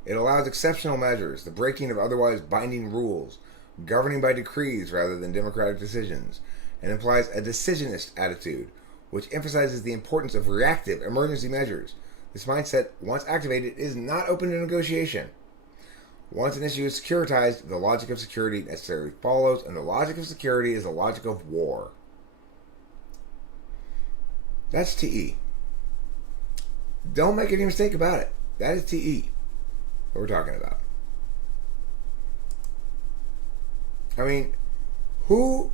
It allows exceptional measures, the breaking of otherwise binding rules, governing by decrees rather than democratic decisions, and implies a decisionist attitude, which emphasizes the importance of reactive emergency measures. This mindset, once activated, is not open to negotiation. Once an issue is securitized, the logic of security necessarily follows, and the logic of security is the logic of war. That's TE. Don't make any mistake about it. That is TE. What we're talking about. I mean, who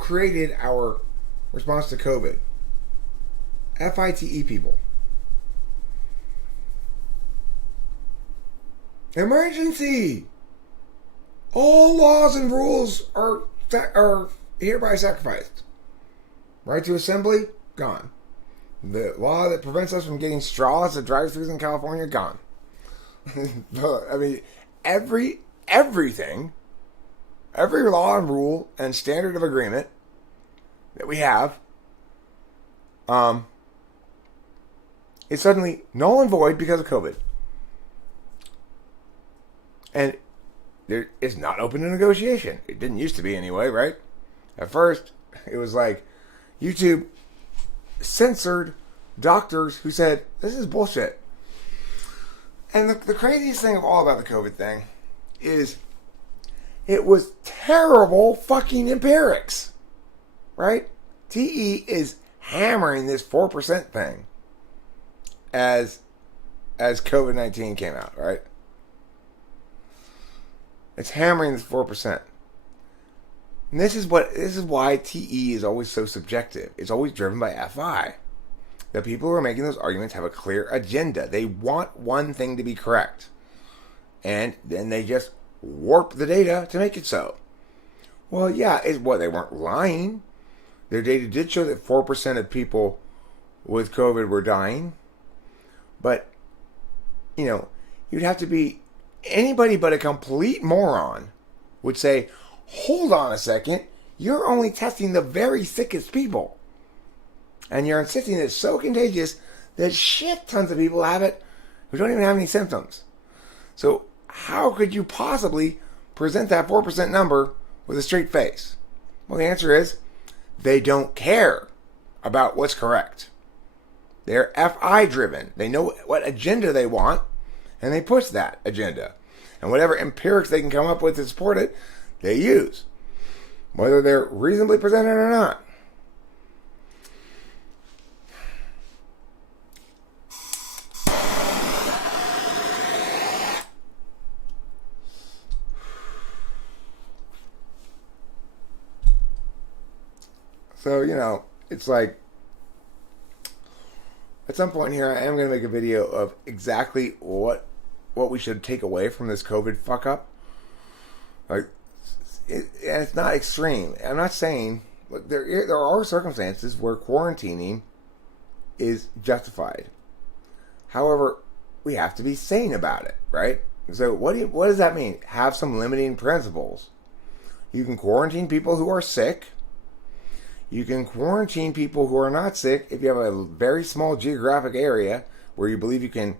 created our response to COVID? FITE people. Emergency! All laws and rules are hereby sacrificed. Right to assembly? Gone. The law that prevents us from getting straws at drive-thrus in California? Gone. I mean, everything, every law and rule and standard of agreement that we have is suddenly null and void because of COVID. And it's not open to negotiation. It didn't used to be anyway, right? At first, it was like YouTube censored doctors who said, this is bullshit. And the craziest thing of all about the COVID thing is it was terrible fucking empirics, right? TE is hammering this 4% thing as COVID-19 came out, right? It's hammering this 4%. And this is why TE is always so subjective. It's always driven by FI. The people who are making those arguments have a clear agenda. They want one thing to be correct. And then they just warp the data to make it so. Well, yeah, they weren't lying. Their data did show that 4% of people with COVID were dying. But, you'd have to be anybody but a complete moron would say, hold on a second, you're only testing the very sickest people. And you're insisting that it's so contagious that shit tons of people have it who don't even have any symptoms. So how could you possibly present that 4% number with a straight face? Well, the answer is they don't care about what's correct. They're FI driven. They know what agenda they want, and they push that agenda. And whatever empirics they can come up with to support it, they use, whether they're reasonably presented or not. So, it's like, at some point here, I am going to make a video of exactly what we should take away from this COVID fuck up. Like, and it's not extreme. I'm not saying, look, there are circumstances where quarantining is justified. However, we have to be sane about it, right? So what does that mean? Have some limiting principles. You can quarantine people who are sick. You can quarantine people who are not sick if you have a very small geographic area where you believe you can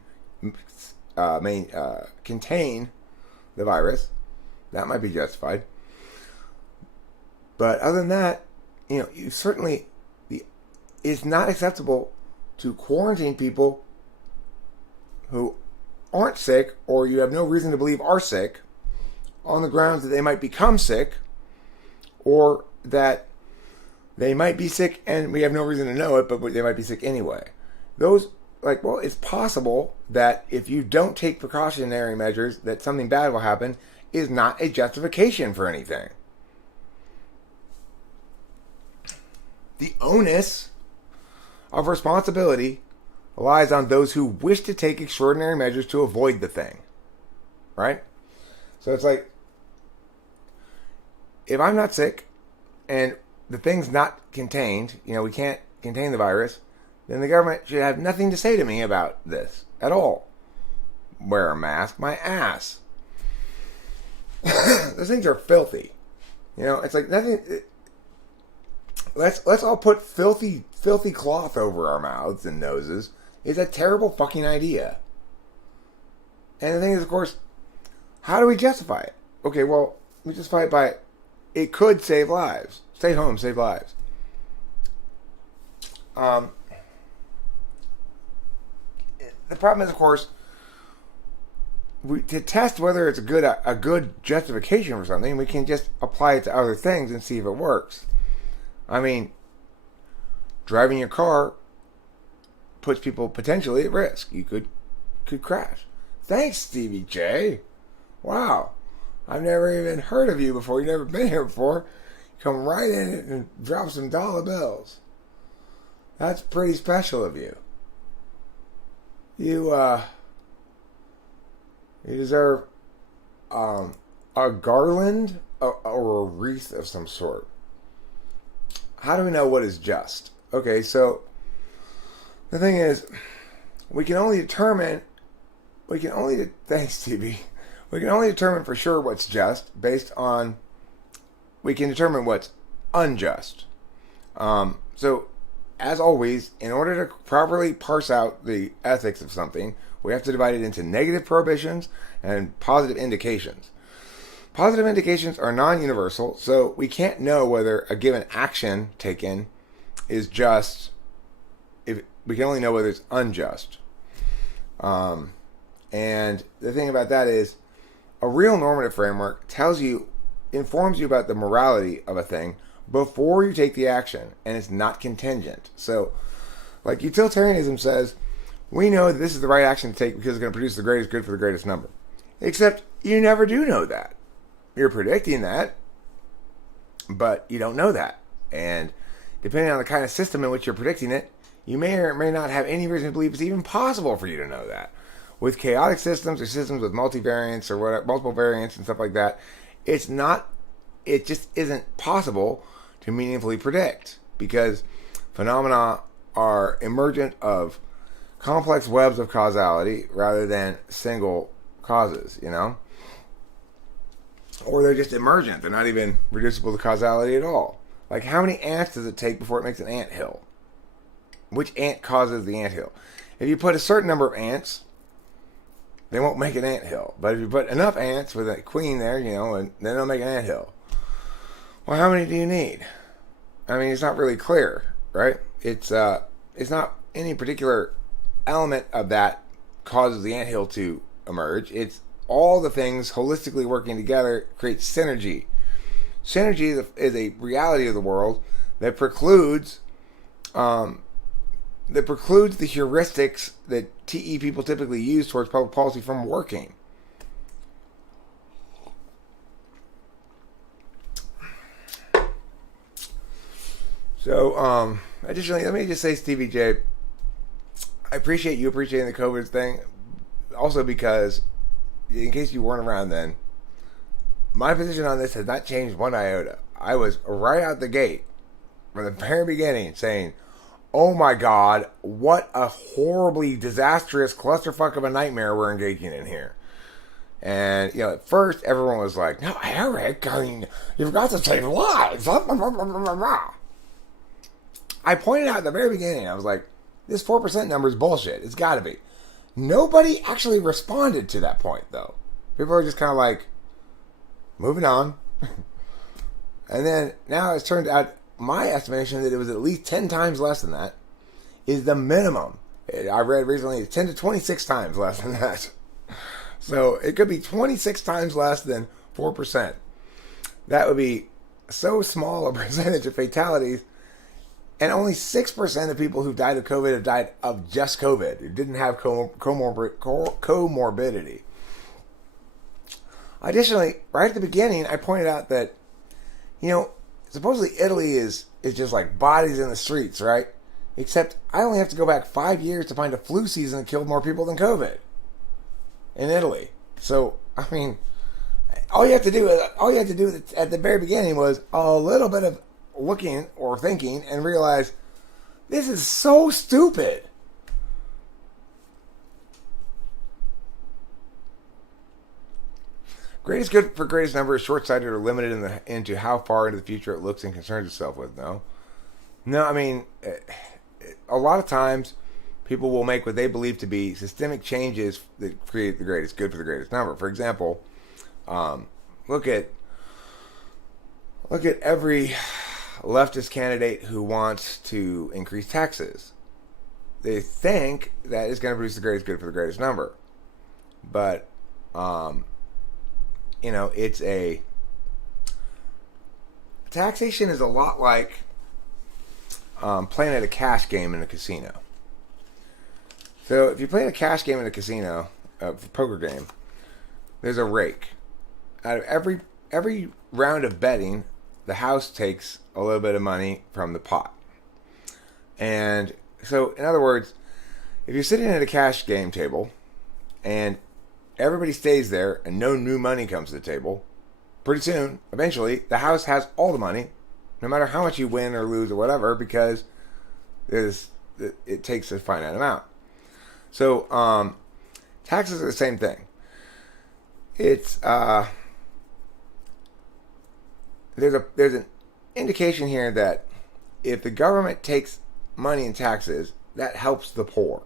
contain the virus. That might be justified. But other than that, you certainly, it's not acceptable to quarantine people who aren't sick or you have no reason to believe are sick on the grounds that they might become sick or that they might be sick and we have no reason to know it, but they might be sick anyway. It's possible that if you don't take precautionary measures that something bad will happen is not a justification for anything. The onus of responsibility lies on those who wish to take extraordinary measures to avoid the thing. Right? So it's like, if I'm not sick and the thing's not contained, we can't contain the virus, then the government should have nothing to say to me about this at all. Wear a mask, my ass. Those things are filthy. It's like nothing. Let's all put filthy cloth over our mouths and noses. It's a terrible fucking idea. And the thing is, of course, how do we justify it? Okay, well, we justify it by it could save lives. Stay home, save lives. The problem is, of course, to test whether it's a good justification for something, we can just apply it to other things and see if it works. I mean, driving your car puts people potentially at risk. You could crash. Thanks, Stevie J. Wow. I've never even heard of you before. You've never been here before. Come right in and drop some dollar bills. That's pretty special of you. You deserve a garland or a wreath of some sort. How do we know what is just? Okay, so the thing is, we can only determine. Thanks, TV. We can only determine for sure what's just based on. We can determine what's unjust. So, as always, in order to properly parse out the ethics of something, we have to divide it into negative prohibitions and positive indications. Positive indications are non-universal, so we can't know whether a given action taken is just. If we can only know whether it's unjust. And the thing about that is, a real normative framework informs you about the morality of a thing before you take the action, and it's not contingent. So, like utilitarianism says, we know that this is the right action to take because it's going to produce the greatest good for the greatest number. Except you never do know that. You're predicting that, but you don't know that. And depending on the kind of system in which you're predicting it, you may or may not have any reason to believe it's even possible for you to know that. With chaotic systems or systems with multivariants or multiple variants and stuff like that, it just isn't possible to meaningfully predict because phenomena are emergent of complex webs of causality rather than single causes, Or they're just emergent. They're not even reducible to causality at all. Like, how many ants does it take before it makes an anthill? which ant causes the anthill. If you put a certain number of ants, they won't make an anthill. But if you put enough ants with a queen there, and then they'll make an anthill. Well, how many do you need? I mean, it's not really clear, right? It's not any particular element of that causes the anthill to emerge. It's all the things holistically working together creates synergy. Synergy is a reality of the world that precludes the heuristics that TE people typically use towards public policy from working. So, additionally, let me just say, Stevie J, I appreciate you appreciating the COVID thing. Also because, in case you weren't around then, my position on this has not changed one iota. I was right out the gate, from the very beginning, saying, oh my God, what a horribly disastrous clusterfuck of a nightmare we're engaging in here. And, at first, everyone was like, no, Eric, you've got to save lives. I pointed out at the very beginning, I was like, this 4% number is bullshit. It's got to be. Nobody actually responded to that point, though. People are just kind of like, moving on. And then, now it's turned out, my estimation that it was at least 10 times less than that is the minimum. I read recently it's 10 to 26 times less than that. So, it could be 26 times less than 4%. That would be so small a percentage of fatalities. And only 6% of people who died of COVID have died of just COVID. Who didn't have comorbidity. Additionally, right at the beginning, I pointed out that, supposedly Italy is just like bodies in the streets, right? Except I only have to go back 5 years to find a flu season that killed more people than COVID in Italy. So, I mean, all you have to do at the very beginning was a little bit of looking or thinking and realize this is so stupid. Greatest good for greatest number is short-sighted or limited into how far into the future it looks and concerns itself with. No, I mean, a lot of times people will make what they believe to be systemic changes that create the greatest good for the greatest number. For example, look at every leftist candidate who wants to increase taxes. They think that it's going to produce the greatest good for the greatest number. But, it's taxation is a lot like playing at a cash game in a casino. So if you play a cash game in a casino, a poker game, there's a rake. Out of every round of betting, the house takes a little bit of money from the pot. And so, in other words, if you're sitting at a cash game table and everybody stays there and no new money comes to the table, pretty soon, eventually, the house has all the money, no matter how much you win or lose or whatever, because it takes a finite amount. So, taxes are the same thing. It's there's an indication here that if the government takes money in taxes, that helps the poor.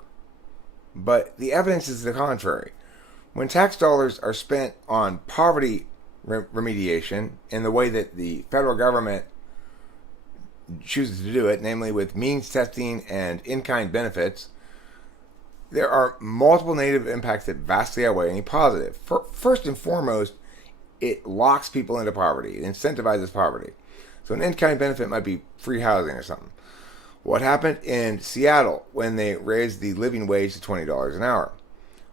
But the evidence is the contrary. When tax dollars are spent on poverty remediation in the way that the federal government chooses to do it, namely with means testing and in-kind benefits, there are multiple negative impacts that vastly outweigh any positive. First and foremost, it locks people into poverty. It incentivizes poverty. So an in-kind benefit might be free housing or something. What happened in Seattle when they raised the living wage to $20 an hour?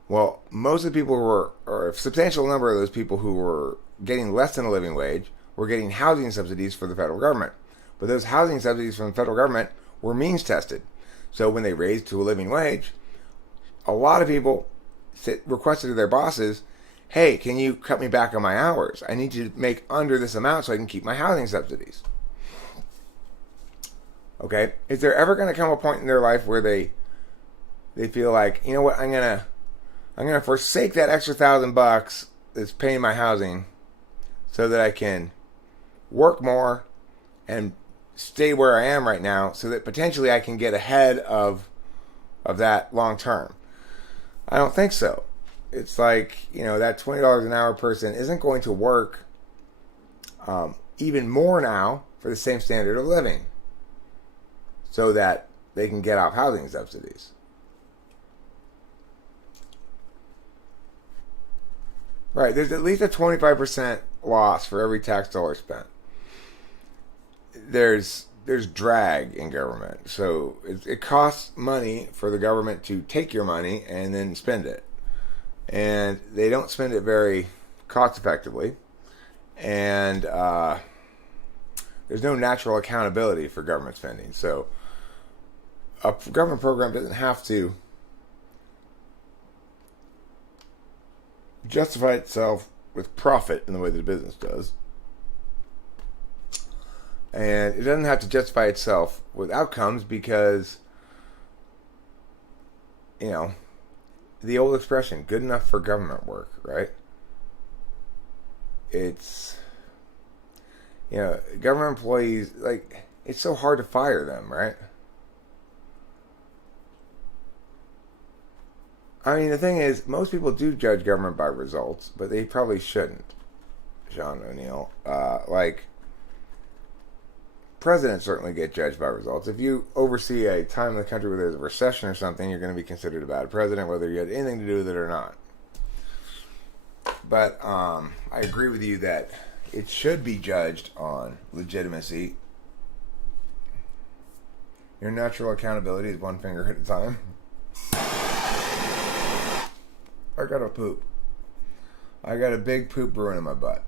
Well, most of the people or a substantial number of those people who were getting less than a living wage were getting housing subsidies from the federal government. But those housing subsidies from the federal government were means tested. So when they raised to a living wage, a lot of people requested of their bosses, hey, can you cut me back on my hours? I need you to make under this amount so I can keep my housing subsidies. Okay? Is there ever going to come a point in their life where they feel like, you know what, I'm gonna forsake that extra $1,000 that's paying my housing so that I can work more and stay where I am right now so that potentially I can get ahead of that long term? I don't think so. It's like, that $20 an hour person isn't going to work even more now for the same standard of living so that they can get off housing subsidies. Right, there's at least a 25% loss for every tax dollar spent. There's drag in government. So it costs money for the government to take your money and then spend it. And they don't spend it very cost effectively. And there's no natural accountability for government spending. So a government program doesn't have to justify itself with profit in the way that a business does. And it doesn't have to justify itself with outcomes because, the old expression, good enough for government work, right? It's, government employees, it's so hard to fire them, right? I mean, the thing is, most people do judge government by results, but they probably shouldn't, Sean O'Neill. Presidents certainly get judged by results. If you oversee a time in the country where there's a recession or something, you're going to be considered a bad president, whether you had anything to do with it or not. But I agree with you that it should be judged on legitimacy. Your natural accountability is one finger at a time. I gotta poop. I got a big poop brewing in my butt.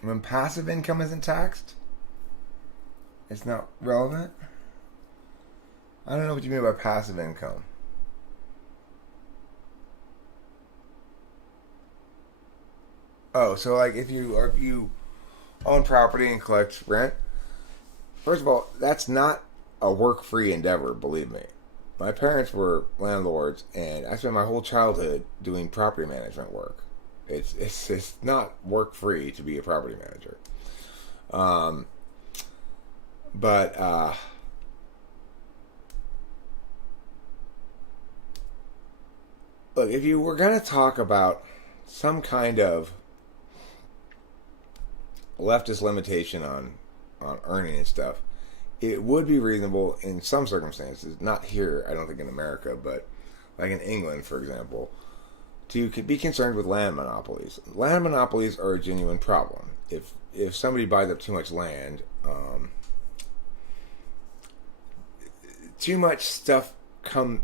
When passive income isn't taxed, it's not relevant. I don't know what you mean by passive income. Oh, so if you own property and collect rent, first of all, that's not a work-free endeavor, believe me. My parents were landlords, and I spent my whole childhood doing property management work. It's not work-free to be a property manager. But look, if you were going to talk about some kind of leftist limitation on earning and stuff, it would be reasonable in some circumstances, not here, I don't think in America, but like in England, for example, to be concerned with land monopolies. Land monopolies are a genuine problem. If somebody buys up too much land, too much stuff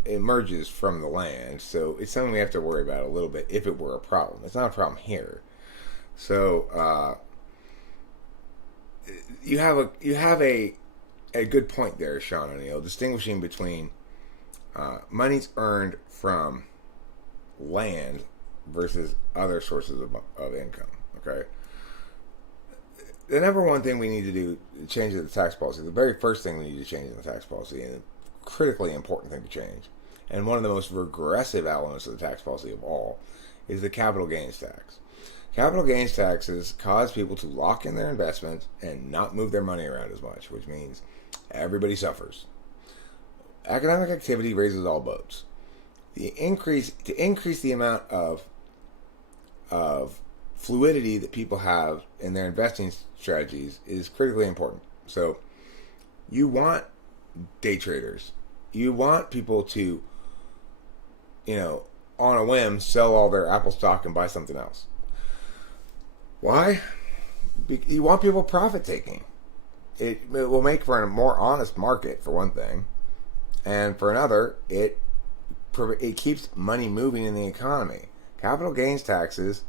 emerges from the land, so it's something we have to worry about a little bit if it were a problem. It's not a problem here. So you have a good point there, Sean O'Neill, distinguishing between monies earned from land versus other sources of income. Okay, the number one thing we need to do to change the tax policy, the very first thing we need to change in the tax policy, and a critically important thing to change, and one of the most regressive elements of the tax policy of all, is the capital gains tax. Capital gains taxes cause people to lock in their investments and not move their money around as much, which means everybody suffers. Economic activity raises all boats. To increase the amount of fluidity that people have in their investing strategies is critically important. So you want day traders. You want people to, on a whim, sell all their Apple stock and buy something else. Why? You want people profit taking. It will make for a more honest market, for one thing, and for another, it keeps money moving in the economy. Capital gains taxes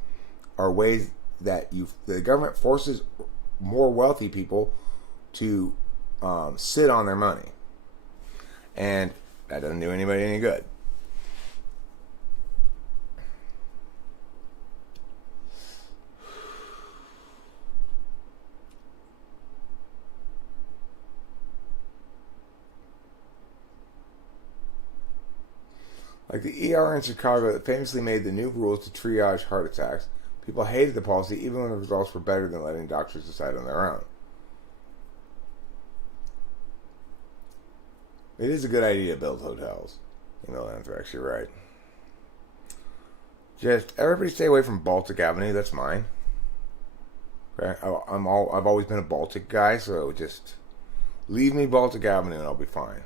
are ways that the government forces more wealthy people to sit on their money, and that doesn't do anybody any good. Like the ER in Chicago that famously made the new rules to triage heart attacks, People hated the policy even when the results were better than letting doctors decide on their own. It is a good idea to build hotels. Anthrax, you're right. Just everybody stay away from Baltic Avenue. That's mine. Okay? I've always been a Baltic guy, so just leave me Baltic Avenue and I'll be fine.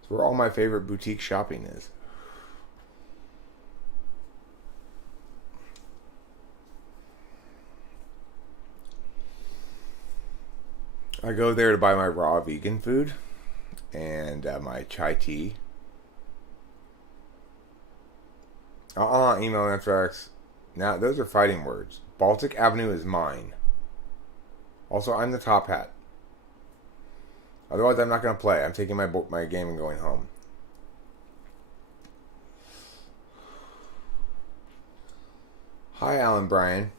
It's where all my favorite boutique shopping is. I go there to buy my raw vegan food and my chai tea. Email Anthrax. Now, those are fighting words. Baltic Avenue is mine. Also, I'm the top hat. Otherwise, I'm not going to play. I'm taking my game and going home. Hi, Alan Bryan.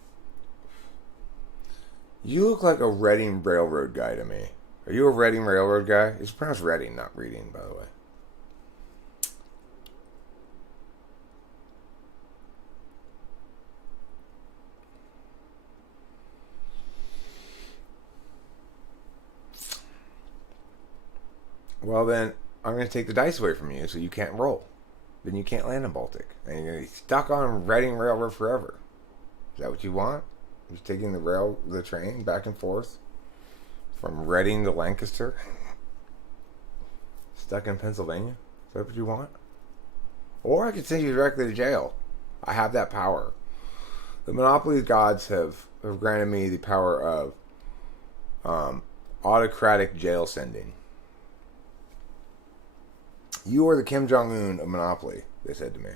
You look like a Reading Railroad guy to me. Are you a Reading Railroad guy? It's pronounced Reading, not Reading, by the way. Well, then, I'm going to take the dice away from you so you can't roll. Then you can't land in Baltic. And you're going to be stuck on Reading Railroad forever. Is that what you want? Just taking the train back and forth from Reading to Lancaster? Stuck in Pennsylvania? Is that what you want? Or I could send you directly to jail. I have that power. The Monopoly gods have granted me the power of autocratic jail sending. You are the Kim Jong-un of Monopoly, they said to me.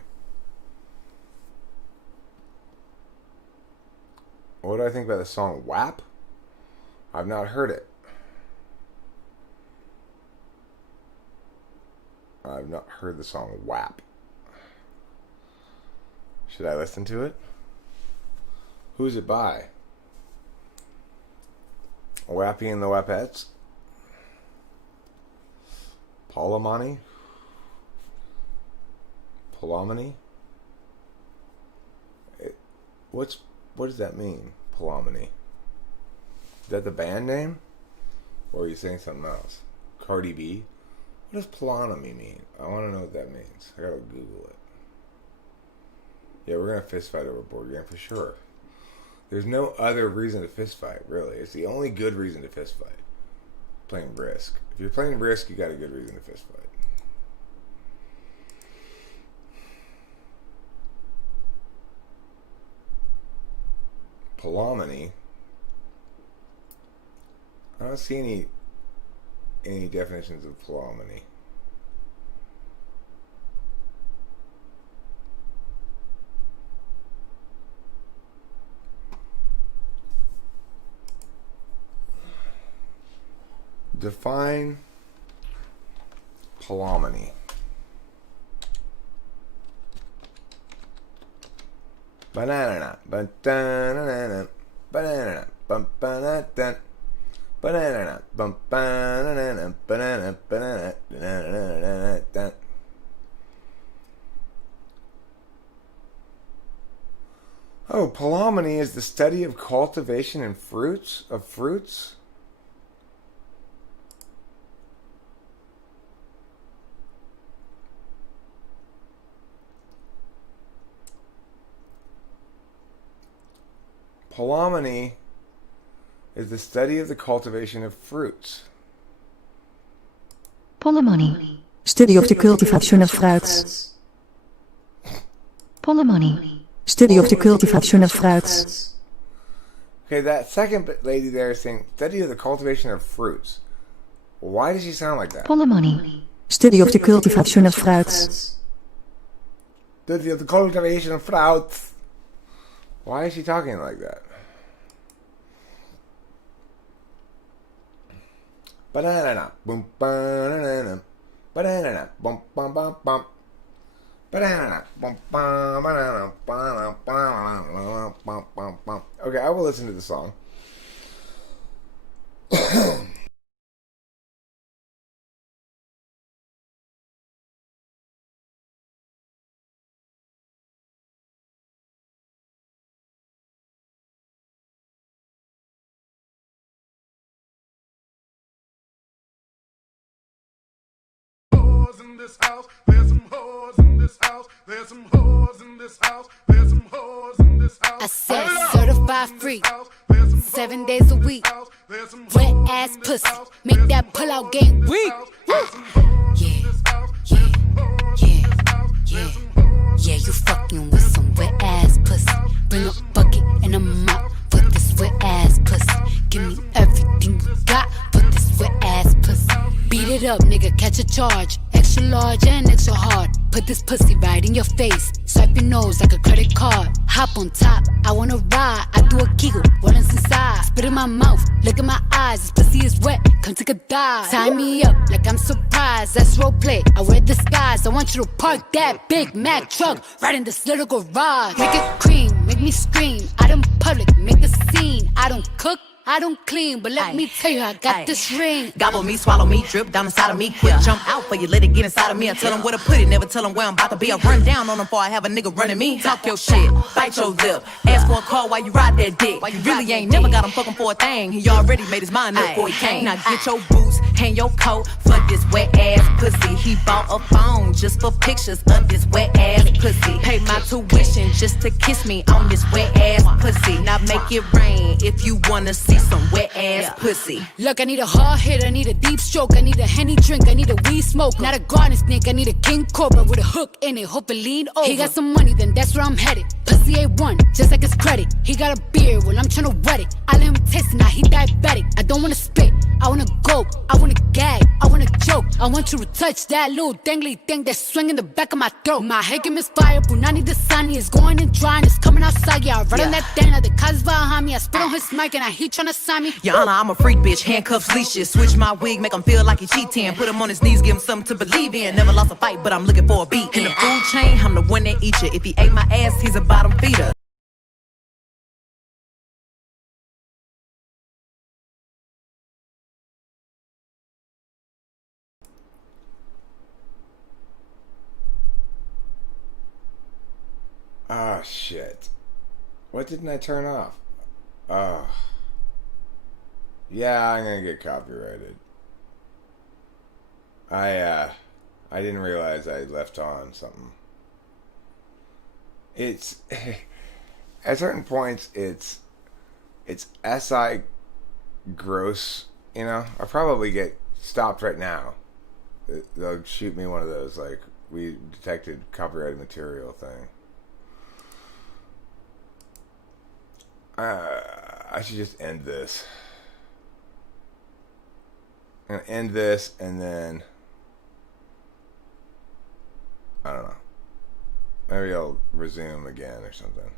What do I think about the song WAP? I've not heard it. I've not heard the song WAP. Should I listen to it? Who's it by? Wappy and the Wapettes? Palomani? Palomani? What does that mean? Palomani? Is that the band name? Or are you saying something else? Cardi B? What does Palomani mean? I want to know what that means. I gotta Google it. Yeah, we're gonna fist fight over a board game for sure. There's no other reason to fist fight, really. It's the only good reason to fist fight. Playing Risk. If you're playing Risk, you got a good reason to fist fight. Palomani. I don't see any definitions of Palomani. Define Palomani. Banana, banana, banana, banana, banana, banana, banana, banana. Oh, Palomani is the study of cultivation and fruits. Palomani is the study of the cultivation of fruits. Palomani. Study of the cultivation of fruits. Palomani. Study of the cultivation of fruits. Okay, that second lady there is saying study of the cultivation of fruits. Why does she sound like that? Palomani. Study of the cultivation of fruits. Study of the cultivation of fruits. Why is she talking like that? Banana, boom, banana, banana, bum, bum, bum, bum. Banana, bum, bum, banana, banana, banana, bum, bum, bum. Okay, I will listen to the song. in this house. There's some whores in this house. There's some whores in this house. There's some whores in this house. I said certified freak, 7 days a week. Wet ass pussy, make that pull out game weak. Yeah, you fucking with some wet ass pussy. Bring a bucket and a mop for this wet ass pussy. Give me everything you got for this wet ass pussy. Beat it up, nigga, catch a charge. Extra large and extra hard. Put this pussy right in your face. Swipe your nose like a credit card. Hop on top, I wanna ride. I do a giggle, what is inside? Spit in my mouth, look in my eyes. This pussy is wet, come take a dive. Tie me up like I'm surprised, that's roleplay. I wear disguise, I want you to park that Big Mac truck right in this little garage. Make it cream, make me scream. Out in public, make a scene. I don't cook, I don't clean, but let me tell you, I got this ring. Gobble me, swallow me, drip down inside of me. Quick jump out for you, let it get inside of me. I tell them where to put it, never tell them where I'm about to be. I run down on them before I have a nigga running me. Talk your shit, bite your lip. Ask for a call while you ride that dick. You really ain't never got him fucking for a thing. He already made his mind up before he came. Now get your boots, hang your coat for this wet ass pussy. He bought a phone just for pictures of this wet ass pussy. Pay my tuition just to kiss me on this wet ass pussy. Now make it rain if you wanna see some wet ass pussy. Look, I need a hard hit, I need a deep stroke, I need a Henny drink, I need a weed smoke. Not a garden snake, I need a king cobra with a hook in it, hope it lean over. He got some money, then that's where I'm headed. Pussy A1, just like his credit. He got a beard, well I'm tryna wet it. I let him taste it, now he diabetic. I don't wanna spit, I wanna go, I wanna gag, I wanna joke. I want you to touch that little dangly thing that's swinging the back of my throat. My head can misfire, Punani the sunny is going and drying, it's coming outside. Yeah, I run on that thing, now the cuz behind me. I spit on his mic and I he tryna sign me. Your Honor, I'm a freak bitch, handcuffs, leashes. Switch my wig, make him feel like he cheating. Put him on his knees, give him something to believe in. Never lost a fight, but I'm looking for a beat. In the food chain, I'm the one that eat you. If he ate my ass, he's a bottom feeder. Ah, shit. What didn't I turn off? Oh. Yeah, I'm gonna get copyrighted. I didn't realize I left on something. It's at certain points it's SI gross, you know. I probably get stopped right now. They'll shoot me one of those like we detected copyrighted material thing. I should just end this. I'm gonna end this and then I don't know. Maybe I'll resume again or something.